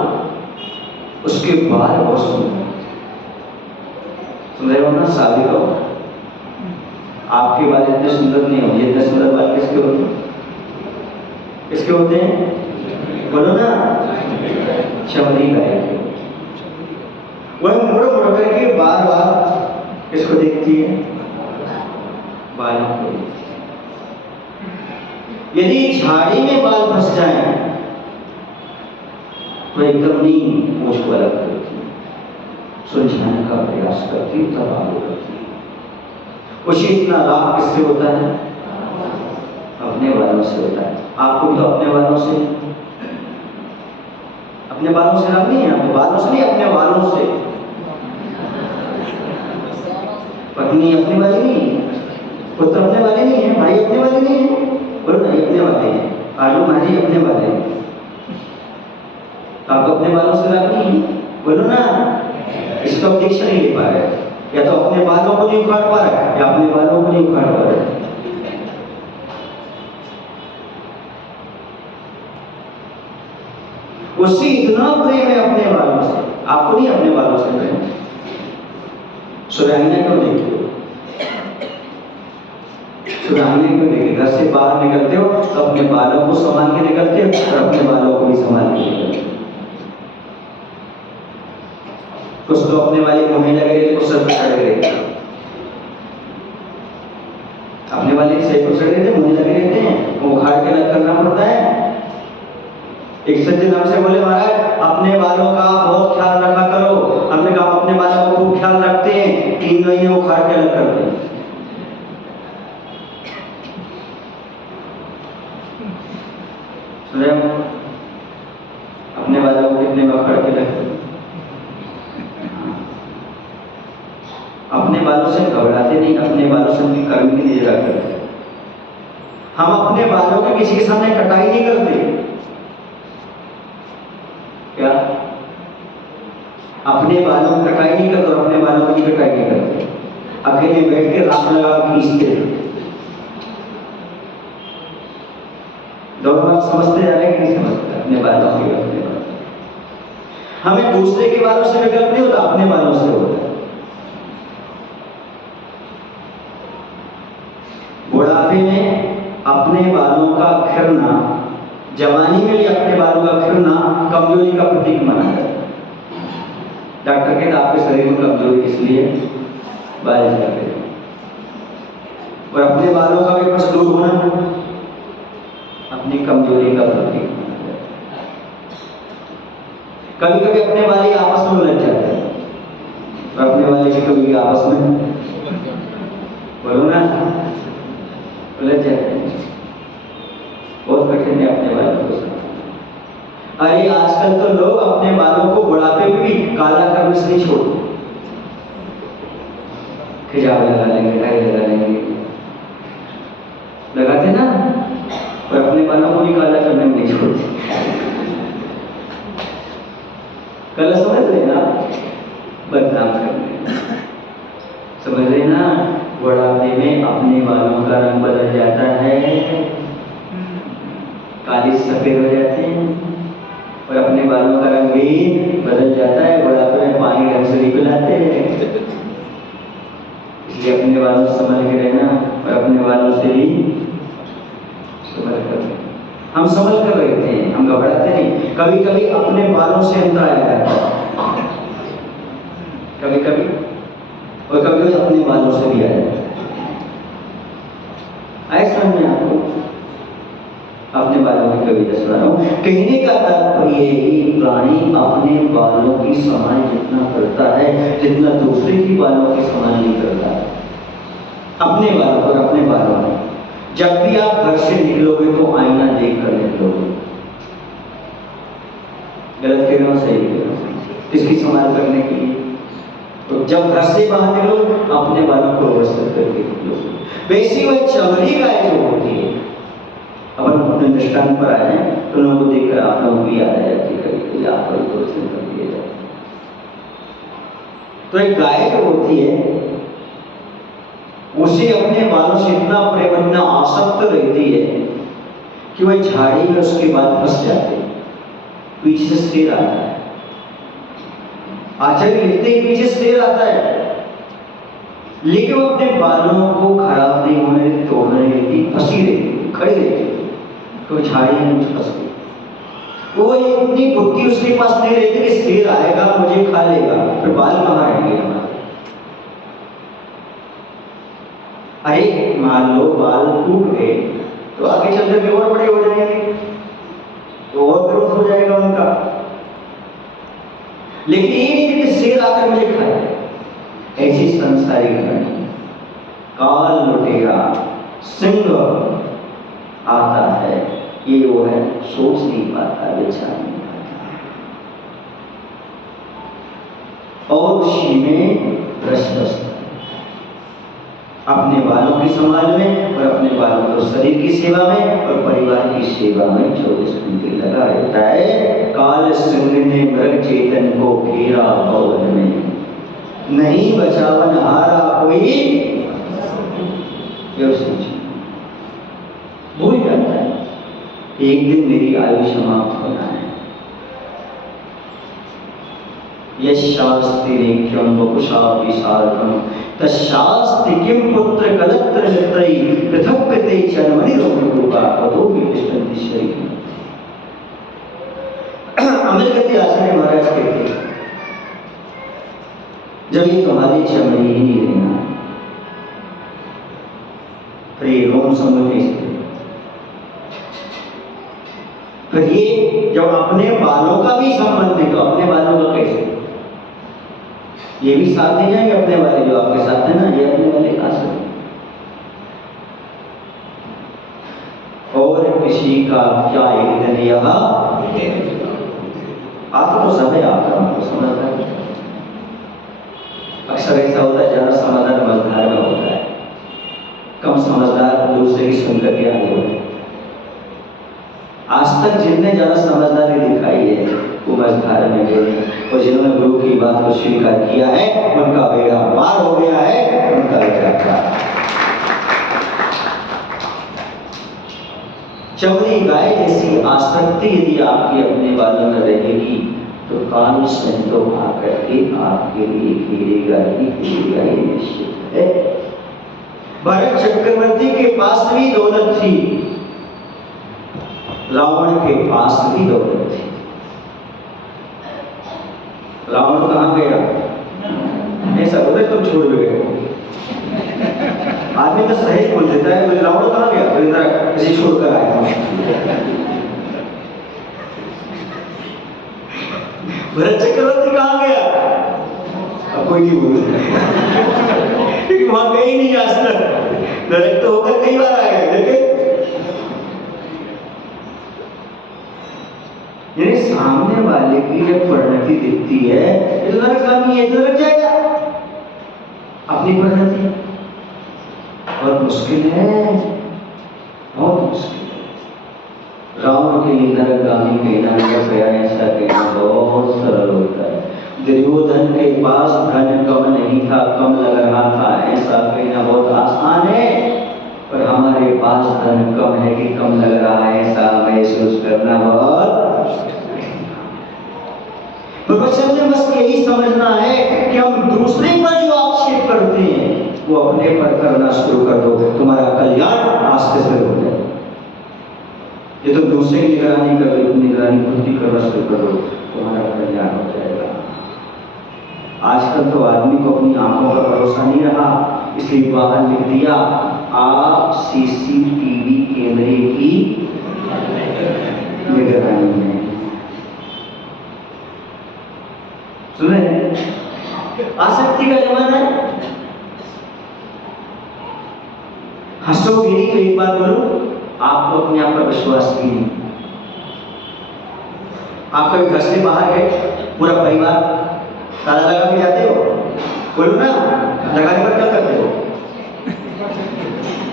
उसके बाल बहुत सुंदर। सुन रहे हो ना? शादी का आपके बाल इतने सुंदर नहीं होंगे, इतने सुंदर बाल किसके होते हैं? किसके होते हैं? बोलो ना। चमड़ी गाय के। वह मुड़ मुड़ करके बार बार किसको देखती है? बालों को। यदि झाड़ी में बाल फंस जाए तो एकदम नहीं मुझको अलग करती, सुलझाने का प्रयास करती, तब आगे बढ़ती। कुछ इतना लाभ किससे होता है? अपने बालों से होता है। आपको तो अपने बालों से, अपने बालों से लाभ नहीं है। आपके बालों से नहीं, अपने बालों से। पत्नी अपने वाली नहीं है, पुत्र अपने वाले नहीं है, भाई अपने वाले नहीं है, बोलो नहीं अपने वाले हैं, आलू भाजी अपने वाले हैं। आपको अपने बालों से लाभ नहीं है, बोलो ना। इसका दीक्षा नहीं ले पा रहे, या तो अपने बालों को नहीं उखाड़ पा रहा है, या अपने बालों को नहीं उखाड़ पा रहा है। उससे इतना प्रेम है अपने बालों से, आपको नहीं अपने बालों से प्रेम। सुरांगना क्यों देखते हो? सुरांगना क्यों देखते? घर से बाहर निकलते हो तो अपने बालों को संभाल के निकलते हो और अपने बालों को भी संभाल के निकलते हो। कुछ तो अपने वाले मुंह लगे रहते, कुछ सर पर चढ़े रहते। अपने वाले सही पर चढ़े रहते, मुंह लगे रहते हैं, वो उखाड़ के अलग करना पड़ता है। एक सज्जन हमसे बोले, महाराज अपने बालों का बहुत ख्याल रखा करो। हमने कहा अपने बालों को खूब ख्याल रखते हैं, 3 महीने उखाड़ के अलग करते हैं। अपने बालों को कितने उखाड़ के रखते हैं? अपने बालों से घबराते नहीं, अपने बालों से उनकी कर्म की नहीं करते। हम अपने बालों के किसी के सामने कटाई नहीं करते। क्या? अपने बालों की कटाई नहीं करते और अपने बालों की कटाई नहीं करते। अकेले बैठ के रात लगा खींचते। दोनों बात समझते जा रहे हैं कि नहीं समझते? अपने बालों की, अपने बालों। हमें दूसरे के बालों से विकल्प नहीं होता, अपने बालों से होता है। बुढ़ापे में अपने बालों का खिरना, जवानी में भी अपने बालों का खिरना कमजोरी का प्रतीक माना जाता है। डॉक्टर कहते आपके शरीर में कमजोरी इसलिए बाल झड़ते हैं, और अपने बालों का भी कुछ दूर होना अपनी कमजोरी का प्रतीक माना जाता है। कभी कभी अपने वाले आपस में उलझ जाते हैं, और अपने वाले भी कभी आपस में, बोलो ना, उलझ जाते हैं। बहुत कठिन है अपने बालों को। अरे आजकल तो लोग अपने बालों को बुढ़ापे में भी काला करने से नहीं छोड़ते। खिजाव लगा लेंगे, डाई लगा लेंगे, लगाते ना, और अपने बालों को भी काला करने में नहीं छोड़ते। कल समझ रहे ना, बदनाम करने, समझ रहे ना। बुढ़ापे में अपने बालों का रंग बदल जाता है, काली सफेद हो जाती है, और अपने बालों का रंग भी बदल जाता है। बुढ़ापे में पानी रंग से नहीं पिलाते हैं, इसलिए अपने बालों से संभल के रहना, और अपने बालों से भी संभल कर। हम संभल कर रहते हैं, हम घबराते नहीं। कभी कभी अपने बालों से अंतर आ जाता है, कभी कभी, और कभी कभी अपने बालों से भी आ जाता है। आए समझ में आपको? अपने बालों की कविता सुना रहा हूँ। कहने का तात्पर्य है कि प्राणी अपने बालों की संभाल जितना करता है जितना दूसरे की बालों की संभाल नहीं करता है। अपने बालों पर अपने बालों में जब भी आप घर से निकलोगे तो आईना देख कर निकलोगे। गलत कह रहा हूँ, सही कह रहा हूँ? इसकी संभाल करने के लिए तो जब घर से बाहर निकलो अपने बालों को व्यवस्थित करके निकलो। वैसी वह चमड़ी गाय जो होती है, अपन अपने दृष्टांत पर आए हैं तो लोगों को देखकर आप लोगों को याद आ जाती है, कभी आप पर तो कर दिया जाए। तो एक गाय जो होती है उसे अपने बालों से इतना प्रेम, इतना आसक्त रहती है कि वह झाड़ी में उसके बाल फंस जाते हैं। पीछे से शेर आता है, आचर लिखते ही पीछे शेर आता है, लेकिन वो अपने बालों को खराब नहीं होने देती, तोड़ने नहीं देती, फंसी रहती, खड़ी रहती, तो झाड़ी में फंस गई। वो इतनी बुद्धि उसके पास नहीं रहती कि शेर आएगा मुझे खा लेगा, फिर बाल कहाँ रहेंगे हमारे। अरे मान लो बाल टूट गए तो आगे चलकर भी और बड़े हो जाएंगे, तो और ग्रोथ हो जाएगा उनका। लेकिन ये नहीं कि शेर आकर मुझे खाए। ऐसी संसारिक घटना, काल लुटेरा सिंह आता है, ये वो है सोच नहीं पाता, विचार नहीं पाता और उसी में रस अपने बालों की संभाल में और अपने बालों को शरीर की सेवा में और परिवार की सेवा में 24 घंटे लगा रहता है। काल सिंह ने मृग चेतन को घेरा भवन में, नहीं बचावन हारा कोई, भूल जाता है एक दिन मेरी आयु समाप्त होना है। यशास्तिरेक्यं वपुषा विशारकं तशास्ति किं पुत्र कलत्र मित्रैः पृथक् कृते जन्मनि रोगरूपा ततो वितिष्ठन्ति शरीरम्। अमलगति आचार्य महाराज कहते हैं जब ये तुम्हारी चमड़ी ही नहीं रहना, फिर ये रोम संबंध कैसे, फिर ये जब अपने बालों का भी संबंध है तो अपने बालों का कैसे, ये भी साथ नहीं जाएंगे अपने वाले जो आपके साथ है ना, ये अपने वाले कहां से। और किसी का क्या एक दिन यहाँ आता तो समय आता हमको समझता है। अक्सर ऐसा होता है ज्यादा समझदार मझधार में होता है, कम समझदार दूसरे की सुनकर के आगे होते हैं। आज तक जितने ज्यादा समझदारी दिखाई है वो मझधार में गए, और जिन्होंने गुरु की बात को स्वीकार किया है उनका बेड़ा पार हो गया है, उनका बेड़ा पार। चमड़ी गाय जैसी आसक्ति यदि आपकी अपने बालों में रहेगी तो काल से तो आकर के आपके लिए घेरेगा ही घेरेगा, ये निश्चित है। भरत चक्रवर्ती के पास भी दौलत थी, रावण के पास भी दौलत थी। रावण कहाँ गया? ऐसा बोले तुम छोड़ गए। आदमी तो सही बोल देता है, बोले रावण कहाँ गया? बोले इधर ऐसे छोड़कर आया। भरत चक्रवर्ती कहाँ गया? अब कोई नहीं बोलता क्योंकि वहां गए ही नहीं आज तक। नरक तो होकर कई बार आ गए, लेकिन यानी सामने वाले की जब परिणति दिखती है ये तो नरक है, तो लग जाएगा अपनी परिणति। बहुत मुश्किल है, बहुत मुश्किल है। रावण के लिए नरकगामी कहना गया, ऐसा कहना बहुत सरल होता है। दुर्योधन के पास धन कम नहीं था, कम लग रहा था, ऐसा कहना बहुत आसान है। पर हमारे पास धन कम है कि कम लग रहा है, ऐसा महसूस करना बहुत। प्रवचन में बस यही समझना है कि हम दूसरे पर जो आक्षेप करते हैं वो अपने पर करना शुरू कर दो, तुम्हारा कल्याण आस्ते से हो जाए। ये तो दूसरे की निगरानी कर दो, निगरानी खुद की करना शुरू कर दो, तुम्हारा कल्याण हो जाएगा। आजकल तो आदमी को अपनी आंखों का भरोसा नहीं रहा, इसलिए बाहर लिख दिया आप सीसीटीवी कैमरे की सुन रहे हैं? आसक्ति का जमाना है। हंसोगे तो एक बात बोलो, आपको अपने आप पर विश्वास भी नहीं। आप कभी घर से बाहर गए, पूरा परिवार ताला लगा के जाते हो? बोलो ना, लगाने पर क्या करते हो?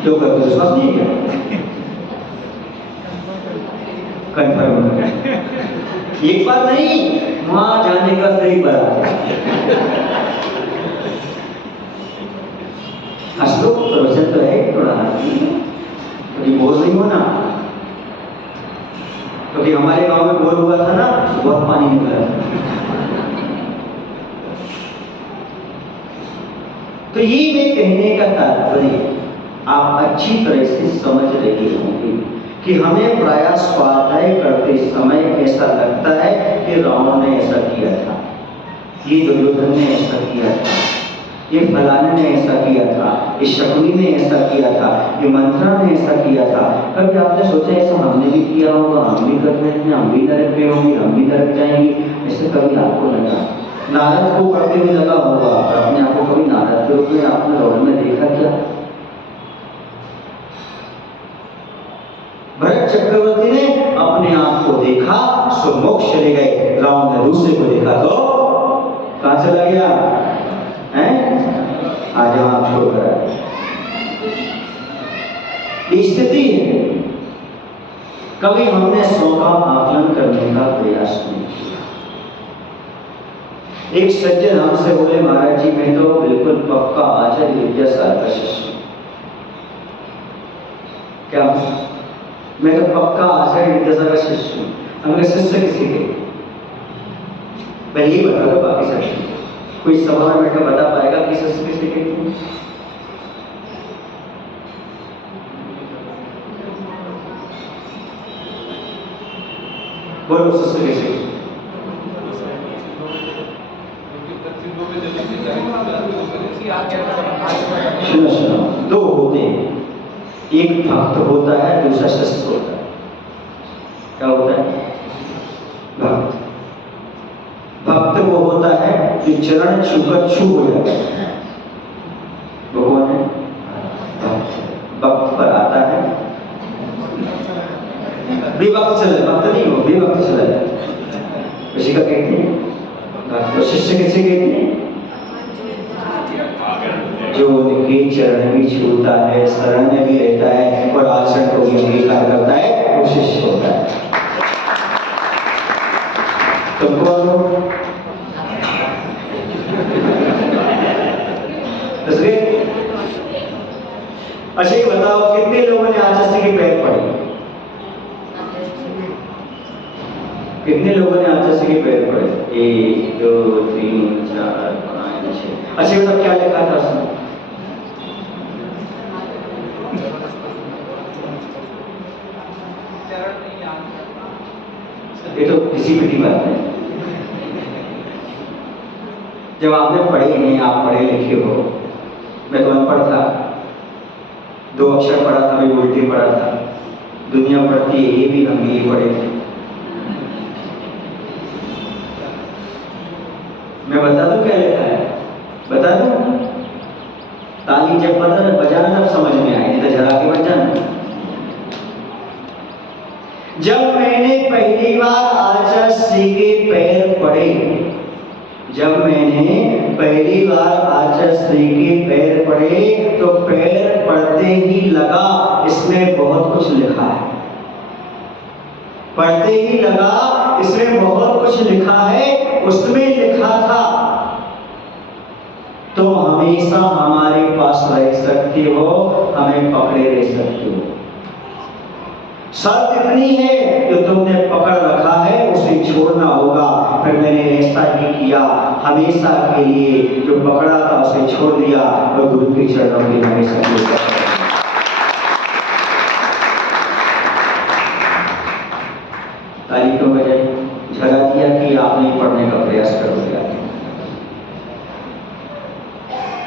क्यों करते हो? विश्वास नहीं है? कंफर्म एक बार नहीं, वहां जाने का कई बार हंस लो, प्रवचन तो है थोड़ा कभी बोल नहीं होना। क्योंकि हमारे गांव में बोर हुआ था ना, बहुत पानी निकला था। तो ये मैं कहने का तात्पर्य आप अच्छी तरह से समझ रहे होंगे कि हमें प्रायः स्वाध्याय करते समय ऐसा लगता है कि रावण ने ऐसा किया था, ये दुर्योधन ने ऐसा किया था, ये फलाने ने ऐसा किया था, ये शकुनी ने ऐसा किया था, ये मंथरा ने ऐसा किया था। कभी आपने सोचा ऐसा हमने भी किया होगा, हम भी कर रहे हैं, हम भी नरक में होंगे, हम भी नरक जाएंगे? ऐसे कभी आपको लगा? नारद को पढ़ते हुए लगा होगा, अपने आप को कभी नारद के रूप में आपने रोल में देखा क्या? भरत चक्रवर्ती ने अपने आप को देखा, सो मोक्ष चले गए। रावण ने दूसरे को देखा तो कहां चला गया? आज आप छोड़ कर स्थिति है। कभी हमने 100 का आकलन करने का प्रयास नहीं किया। एक सज्जन हमसे बोले, महाराज जी मैं तो बिल्कुल पक्का आचार्य विद्यासागर का शिष्य। क्या? मैं तो पक्का आचार्य विद्यासागर का शिष्य हूं। हमने शिष्य किसी के मैं यही बता दो, बाकी सब कोई सभा में बैठकर बता पाएगा कि शिष्य किसी के? बोलो शिष्य किसी? सुनो सुनो, दो होते हैं, एक भक्त होता है, दूसरा शिष्य होता है। क्या होता है? भक्त। भक्त वो होता है जो चरण छूकर छू हो जाता है, वो कौन है? भक्त। भक्त पर आता है, बेवक्त चला, भक्त नहीं हो, बेवक्त चला जाए, उसी का कहते हैं भक्त। शिष्य किसे कहते हैं? जो उनके चरण भी छूता है, शरण में भी रहता है और आचरण को भी अंगीकार करता है, वो शिष्य होता है। तो कौन हो? अच्छा ये बताओ, कितने लोगों ने आचार्य के पैर पड़े? कितने लोगों ने आचार्य के पैर पड़े? 1 2 3 4 5 6। अच्छा मतलब क्या लिखा था उसमें? ये तो किसी भी बात है। जब आपने पढ़े नहीं, आप पढ़े लिखे हो, मैं तो अनपढ़ था, 2 अक्षर पढ़ा था, मैं उल्टी पढ़ा था, दुनिया पढ़ती है ये भी हम ये पढ़े थे। मैं बता दूं क्या लिखा है? बता दूं? ताली जब बजाना तब समझ में आए, नहीं तो जरा के बजाना। जब मैंने पहली बार आचार्य के पैर पड़े, जब मैंने पहली बार आचार्य के पैर पड़े तो पैर पड़ते ही लगा इसमें बहुत कुछ लिखा है। पढ़ते ही लगा इसमें बहुत कुछ लिखा है। उसमें लिखा था तुम हमेशा हमारे पास रह सकते हो, हमें पकड़े रह सकते हो। शर्त इतनी है कि तुमने पकड़ रखा है, उसे छोड़ना होगा। फिर मैंने ऐसा ही किया, हमेशा के लिए जो पकड़ा था उसे छोड़ दिया और गुरु के चरणों में हमेशा ताली क्यों बजाई? झगड़ा दिया कि आप नहीं पढ़ने का प्रयास करोगे?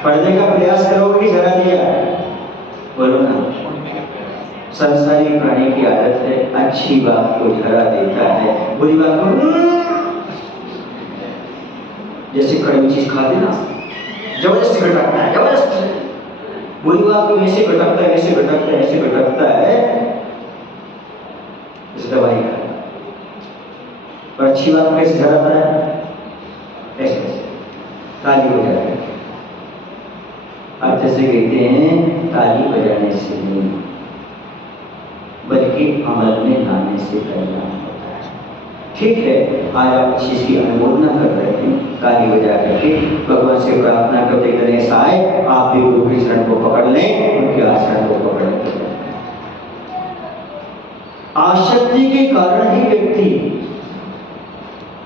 पढ़ने का प्रयास करोगे कि झगड़ा दिया? बोलो ना। संसारी प्राणी की आदत है, अच्छी बात को झगड़ा देता है, बुरी बात को जैसे कड़वी चीज खा देना, जबरदस्ती भटकता है, जबरदस्ती बुरी बात को ऐसे भटकता है, ऐसे भटकता है, ऐसे भटकता है, इस दवाई का। और अच्छी बात कैसे झराता है, ऐसे ताली बजा के। आप जैसे कहते हैं ताली बजाने से नहीं, बल्कि अमल में लाने से करना होता है। ठीक है, आज आप इस चीज की अनुमोदना कर रहे थे, ताली बजा करके भगवान से प्रार्थना करते करते ऐसा आए आप भी गुरु के शरण को पकड़ लें, उनके आचरण को पकड़ लें। आसक्ति के कारण ही व्यक्ति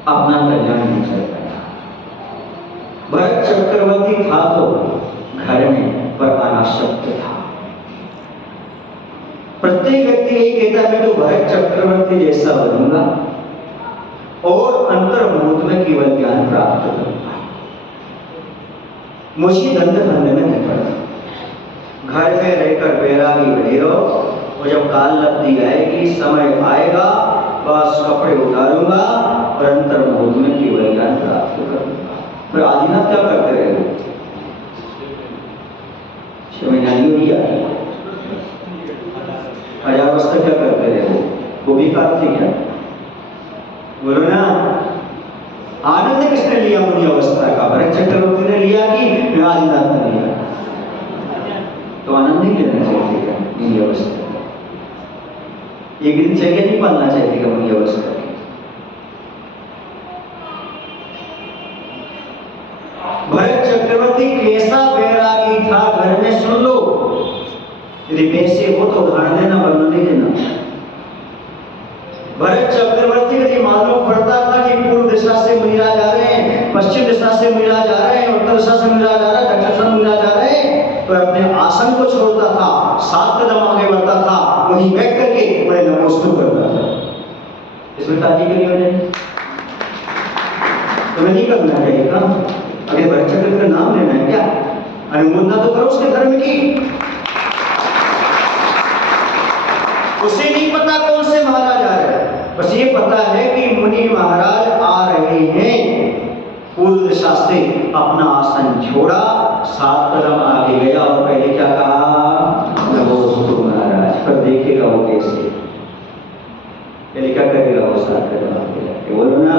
अपना कल्याण नहीं कर पाया। भरत चक्रवर्ती था तो घर में, पर अनासक्त था। प्रत्येक व्यक्ति यही कहता है मैं तो भरत चक्रवर्ती जैसा बनूंगा और अंतर्मुहूर्त में केवल ज्ञान प्राप्त करूंगा, मुझे दंड फंदे में नहीं पड़ता। घर में रहकर बैरागी बने रहो, और जब काल लब्धि आएगी, समय आएगा, बस कपड़े उतारूंगा और अंतर्मुहूर्त में केवल ज्ञान प्राप्त करूंगा। फिर आदिनाथ क्या करते रहे? 6 महीना नहीं हो गया, 1000 वर्ष तक क्या करते रहे? वो भी काफी क्या? बोलो ना, आनंद किसने लिया मुनि अवस्था का? भरत चक्रवर्ती ने लिया कि आदिनाथ ने लिया? तो आनंद नहीं लेना चाहिए क्या मुनि अवस्था? एक दिन चाहिए नहीं पालना चाहिए क्या मुनि अवस्था? भरत चक्रवर्ती कैसा बैरागी था, घर में सुन लो। यदि पैसे हो तो उधार देना, वरना नहीं देना। भरत चक्रवर्ती यदि मालूम पड़ता था कि पूर्व दिशा से मिला जा रहे हैं, पश्चिम दिशा से मिला जा रहे हैं, उत्तर दिशा से मिला जा रहा है, दक्षिण दिशा से मिला जा रहे हैं, तो अपने आसन को छोड़ता था, 7 कदम आगे बढ़ता था, वहीं बैठ करके बड़े नमोस्तु करता था। इसमें ताजी के लिए तुम्हें नहीं करना चाहिए काम। अगर भरत चक्रवर्ती का नाम लेना है क्या, अनुमोदना तो करो उसके धर्म की। उसे नहीं पता कौन से महाराज आ रहे हैं, बस ये पता है कि मुनि महाराज आ रहे हैं। पूर्व दिशा से अपना आसन छोड़ा, 7 कदम आगे गया और पहले क्या कहा? नमोस्तु महाराज। पर देखेगा वो कैसे, पहले क्या करेगा वो? 7 कदम आगे जाके बोलो ना,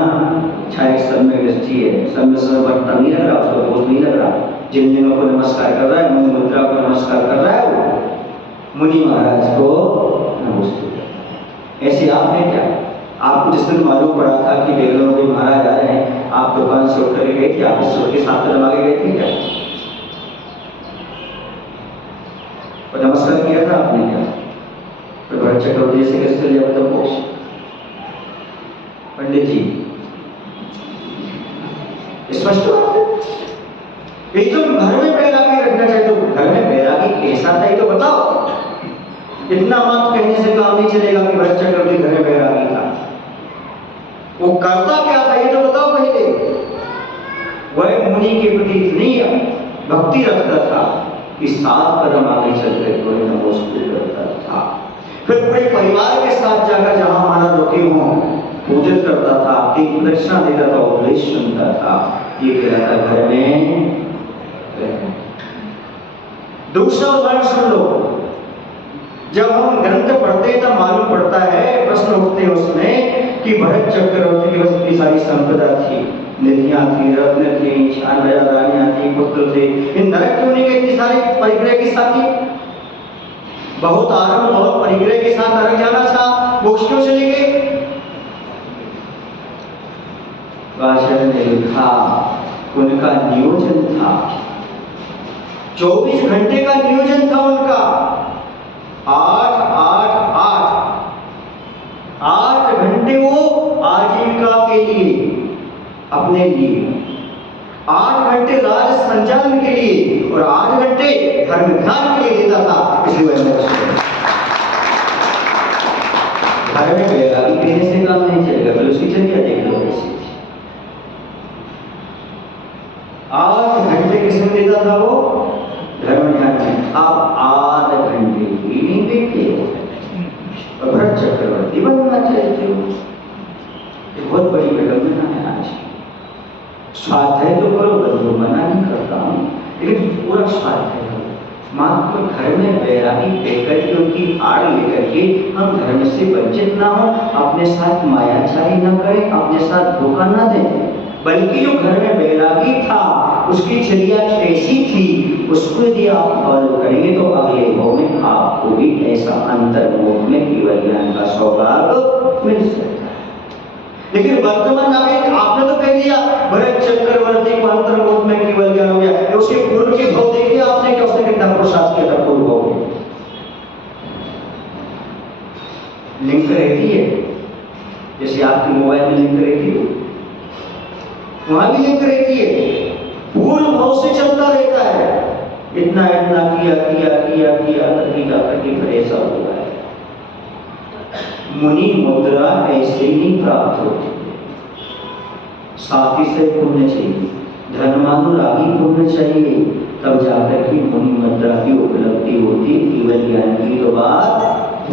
अच्छा एक सम्य दृष्टि है, सम्य बर्तन नहीं लग रहा, उसको दोष नहीं लग रहा, जिन जिनों को नमस्कार कर रहा है, मुनि मुद्रा को नमस्कार कर रहा है, वो मुनि महाराज को नमस्ते। ऐसे आप हैं क्या? आपको जिस दिन मालूम पड़ा था कि बेगलों के महाराज आ रहे हैं, आप दुकान से उठ कर गए थे, आप ईश्वर के 7 कदम आगे गए थे क्या? और नमस्कार किया था आपने क्या? तो भरत चक्रवर्ती से कैसे चले जाता मोक्ष? पंडित जी स्पष्ट बात है। एक तो घर में बैरागी रखना चाहिए, तो घर में बैरागी कैसा था ये तो बताओ। इतना मत कहने से काम नहीं चलेगा कि भरत चक्रवर्ती घर में बैरागी था। वो करता क्या था ये तो बताओ पहले। वह मुनि के प्रति इतनी भक्ति रखता था कि 7 कदम आगे चलकर कोई नमस्ते करता था। फिर पूरे परिवार के साथ जाकर जहां महाराज रुके हों पूजन करता था, एक प्रदक्षिणा देता था, उपदेश सुनता था। ये कहता था घर में। दूसरा उदाहरण सुन लो, जब हम ग्रंथ पढ़ते हैं तब मालूम पड़ता है, प्रश्न उठते हैं उसमें कि भरत चक्रवर्ती के पास इतनी सारी संपदा थी, निधियां थी, रत्न थी, 6,000 रानियां थी, पुत्र थे, इन नरक क्यों नहीं गए इतनी सारी परिग्रह के साथ ही? बहुत आराम बहुत परिग्रह के साथ नरक जाना था, मोक्ष क्यों चले गए? वाचन ने लिखा उनका नियोजन था, 24 घंटे का नियोजन था उनका। 8 घंटे वो आजीविका के लिए, अपने लिए, 8 घंटे राज संचालन के लिए और 8 घंटे धर्म ध्यान के लिए देता था। इसलिए घर में बैरागी कहने से काम नहीं चलेगा, फिर उसकी चर्चा देख लो कैसी। 8 घंटे किसमें देता था वो? धर्म ध्यान में। आप 8 घंटे ही नहीं देते हो, भरत चक्रवर्ती बनना चाहते हो। ये बहुत बड़ी विडंबना है आज। स्वाध्याय तो करो, बंधु मना नहीं करता हूँ, लेकिन पूरा स्वाध्याय करो। मात्र घर में बैरागी लेकर के, उनकी आड़ लेकर के हम धर्म से वंचित ना हो, अपने साथ मायाचारी न करें, अपने साथ धोखा ना दें, बल्कि जो घर में बैरागी था उसकी चर्या कैसी थी उसको यदि आप फॉलो करेंगे तो अगले भाव में आपको भी ऐसा अंतर्मुख में केवल ज्ञान का सौभाग्य मिल सकता है। लेकिन वर्तमान में आपने तो कह दिया भरत चक्रवर्ती को अंतर्मुख में केवल ज्ञान हो गया, उसके पूर्व के भाव देखिए आपने कि उसने कितना पुरुषार्थ किया था। पूर्व भाव में लिंक रहती है, जैसे आपके मोबाइल में लिंक रहती है, वहां भी लिंक रहती है, पूर्ण भाव से चलता रहता है। इतना इतना किया किया किया किया करके जाकर के फिर ऐसा हुआ है। मुनि मुद्रा ऐसे ही प्राप्त होती है, साथी से पुण्य चाहिए, धर्मानुरागी पुण्य चाहिए, तब जाकर के मुनि मुद्रा की उपलब्धि होती है। केवल ज्ञान की तो बात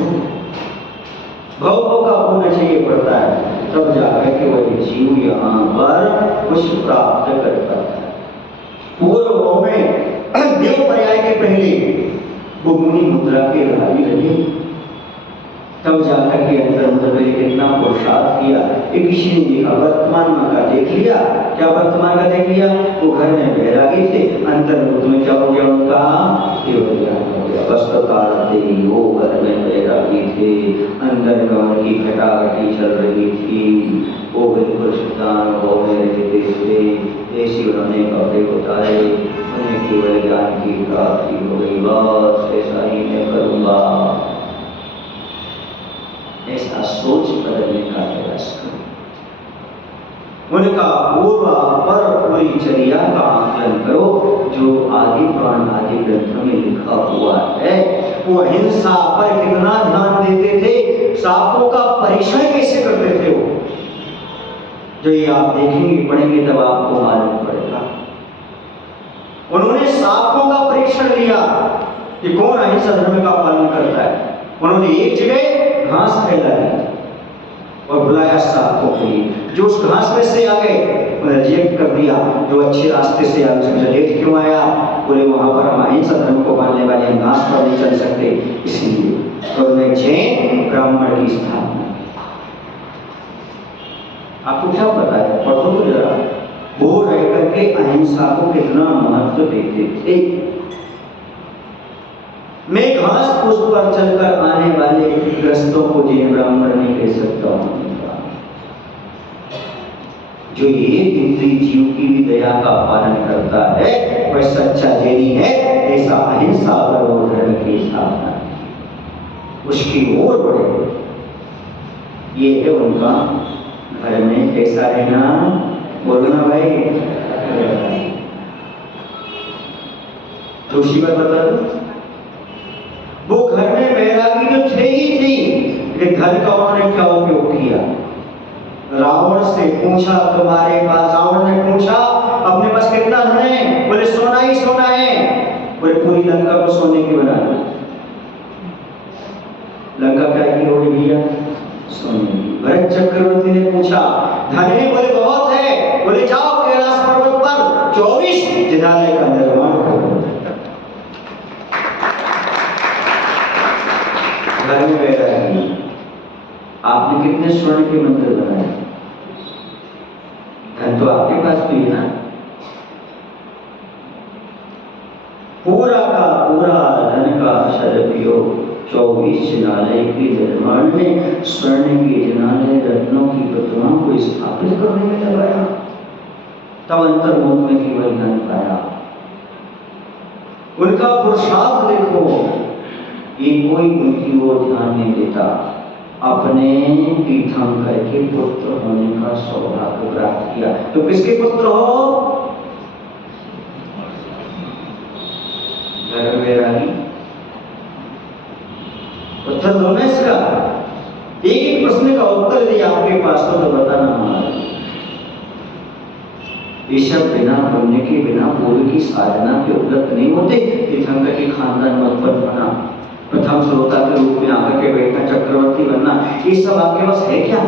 भव का पुण्य चाहिए पड़ता है, तब जाकर के वह जीव यहाँ पर कुछ प्राप्त कर पाता है। पूर्व में देव पर्याय के पहले वो मुनि मुद्रा के धारी रहे, तब जाकर के अंतर में कितना पुरुषार्थ किया। एक किसी ने देखा, वर्तमान का देख लिया, क्या वर्तमान का देख लिया, वो घर में बैरागी थे, अंतर में क्या हो गया उनका केवल ज्ञान हो गया। वस्तुतः वो घर में बैरागी थे, अंदर में उनकी घटाघटी चल रही थी, वो बिल्कुल शुद्धान भाव में रहते थे। ऐसी उन्होंने कपड़े उतारे, उन्हें केवल ज्ञान की प्राप्ति हो गई। बस ऐसा ही मैं करूँगा, ऐसा सोच बदलने का प्रयास करो। उनका पूर्व पर पूरी चर्या का आकलन करो, जो आदि पुराण आदि ग्रंथों में लिखा हुआ है। वो अहिंसा पर कितना ध्यान देते थे, सांपों का परीक्षण कैसे करते थे वो, जो ये आप देखेंगे पढ़ेंगे तब आपको मालूम पड़ेगा। उन्होंने सांपों का परीक्षण लिया कि कौन अहिंसा धर्म का पालन करता है। उन्होंने एक जगह घास फैला दी और बुलाया सांपों को, जो उस घास में से आ गए उन्हें रिजेक्ट कर दिया, जो अच्छे रास्ते से आ गए लेट क्यों आया, बोले वहां पर हम अहिंसा धर्म को मानने वाले हम घास पर नहीं चल सकते, इसलिए तो उन्हें जैन ब्राह्मण की स्थापना। आपको क्या पता है, पढ़ो तो जरा, वो रह करके अहिंसा को कितना महत्व देते थे। मैं घास फूस पर चलकर आने वाले ग्रस्तों को जैन ब्राह्मण नहीं कह सकता हूं। जो ये इंद्रिय जीव की भी दया का पालन करता है वह सच्चा जैनी है, ऐसा अहिंसा पर वो धर्म की स्थापना उसकी ओर बढ़े। ये है उनका घर में कैसा रहना, बोलना भाई। दूसरी बात बता दो, वो घर में बैरागी जो थे ही थी, लेकिन धन का उन्होंने क्या उपयोग किया। रावण से पूछा तुम्हारे पास, रावण ने पूछा अपने पास कितना धन है, बोले सोना ही सोना है, बोले पूरी लंका को सोने की बना दी। लंका क्या की होगी भैया, सोने की। भरत चक्रवर्ती ने पूछा धन है, बोले बहुत है, बोले जाओ कैलाश पर्वत पर 24 जिनालय का निर्माण करो। घर में बैरागी, आपने कितने स्वर्ण के मंदिर बनाए, धन तो आपके पास भी है ना। पूरा का पूरा धन का सदुपयोग 24 जिनालय के निर्माण में, स्वर्ण के जिनालय रत्नों की प्रतिमाओं को स्थापित करने में लगाया। तब अंतर्मुख में केवल ज्ञान पाया। उनका पुरुषार्थ देखो, ये कोई उनकी ओर ध्यान नहीं देता, अपने तीर्थंकर के पुत्र होने का सौभाग्य प्राप्त किया। तो किसके पुत्र हो, घर में बैरागी, उत्तर दो ना इसका। एक एक प्रश्न का उत्तर दिया आपके पास तो बताना हमारा। ये सब बिना पुण्य के, बिना पूर्व की साधना के उपलब्ध नहीं होते। तीर्थंकर के खानदान में उत्पन्न होना, प्रथम श्रोता के रूप में आकर के बैठना, चक्रवर्ती बनना, ये सब आपके पास है क्या?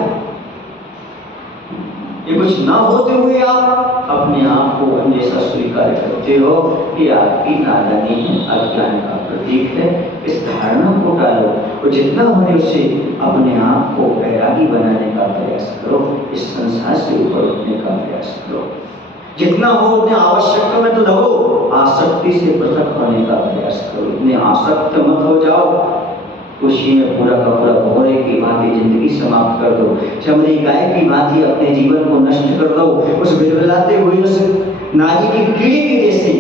ये कुछ ना होते हुए आप अपने आप को अन्य जैसा स्वीकार करते हो, ये आपकी नादानी है, अज्ञान का प्रतीक है। इस धारणा को टालो और जितना होने उसे अपने आप को बैरागी बनाने का प्रयास करो, इस संसार से ऊपर उठने का प्रयास करो। जितना हो उतने आवश्यकता में तो लगो, आसक्ति से पृथक होने का प्रयास करो। इतने आसक्त मत हो जाओ खुशी में पूरा का पूरा भौरे की भांति जिंदगी समाप्त कर दो, चमड़ी गाय की भांति अपने जीवन को नष्ट कर दो, उस बिलबिलाते हुए उस नागी की कीड़ी के जैसे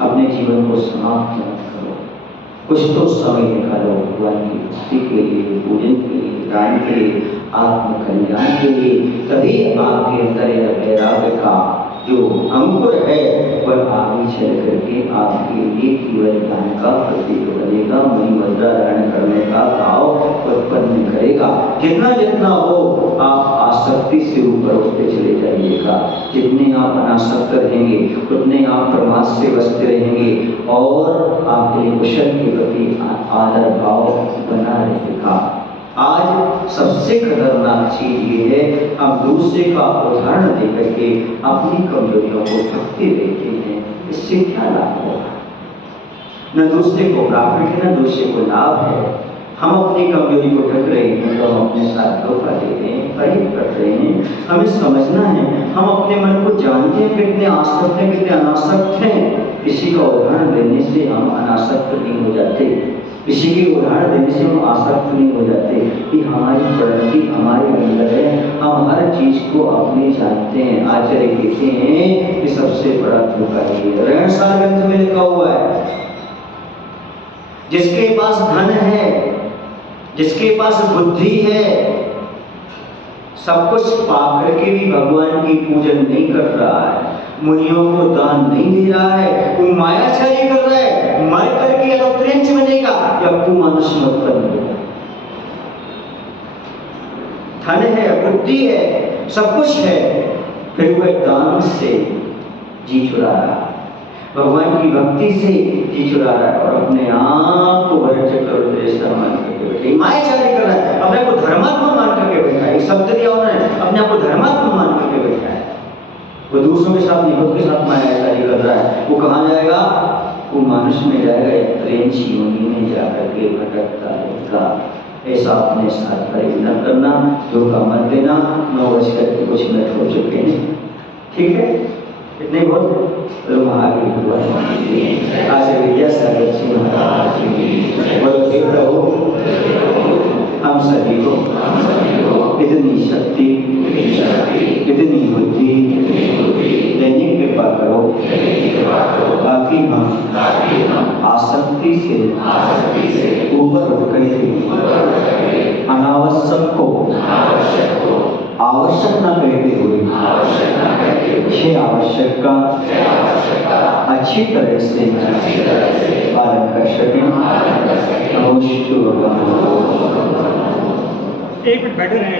अपने जीवन को समाप्त मत करो। कुछ तो समय निकालो भगवान की भक्ति के लिए, पूजन के लिए, दान के लिए, आत्म कल्याण के लिए। तभी आपके अंदर यह वैराग्य का जो अंकुर है वह आगे चल करके आपके लिए केवल ज्ञान का प्रतीक बनेगा, मणिमुद्रा धारण करने का भाव उत्पन्न करेगा। जितना जितना हो आप आसक्ति से ऊपर उठते चले जाइएगा। जितने आप अनासक्त रहेंगे उतने आप प्रमाद से बचते रहेंगे और आपके कुशल के प्रति आदर भाव बना रहेगा। आज सबसे खतरनाक चीज ये है, हम दूसरे का उदाहरण देकर के अपनी कमजोरियों को ढकते रहते हैं। इससे क्या लाभ होगा? न दूसरे को प्रॉफिट है, न दूसरे को लाभ है। हम अपनी कमजोरी को ढक रहे हैं तो हम अपने साथ धोखा दे रहे हैं, फरेब कर रहे हैं। हमें समझना है, हम अपने मन को जानते हैं कितने आसक्त हैं, कितने अनासक्त हैं। किसी का उदाहरण देने से हम अनासक्त नहीं हो जाते, किसी के उदाहरण देने से हम आसक्त नहीं हो जाते। कि हमारी प्रवृत्ति हमारे अंदर है, हम हर चीज को अपने जानते हैं। आचार्य कहते हैं कि सबसे बड़ा धोखा ये है, रहनसार ग्रंथ में लिखा हुआ है, जिसके पास धन है, जिसके पास बुद्धि है, सब कुछ पाकर के भी भगवान की पूजन नहीं कर रहा है, मुनियों को दान नहीं दे रहा है, वो मायाचारी कर रहा है, मर करके या तो प्रेंच बनेगा या कुमानुष मत बनेगा। धन है, बुद्धि है, सब कुछ है, फिर वह दान से जी चुरा रहा है, भगवान की भक्ति से जी चुरा रहा है और अपने आप को भरत चक्र मान करके बैठे, मायाचारी कर रहा है, अपने को धर्मात्मा मान करके बैठा है। शब्द दिया उन्होंने, अपने आप को धर्मात्मा मान करके बैठा है। वो दूसरों के साथ नहीं, खुद के साथ मायाचारी कर रहा है। वो कहाँ जाएगा? वो मानुष में जाएगा या प्रेम योनि में जाकर के भटकता रहेगा। ऐसा अपने साथ परहेज न करना, धोखा मत देना। 9:00 कुछ मिनट हो चुके हैं, ठीक है, इतने बहुत आगे आज विद्यासागर जी महाराज बोलते रहो, हम सभी को इतनी शक्ति, इतनी बुद्धि देने की कृपा करो ताकि हम आसक्ति से ऊपर उठ करके अनावश्यक को आवश्यक न कहते हुए छह आवश्यक का अच्छी तरह से पालन कर सकें। एक मिनट बैठे रहेंगे।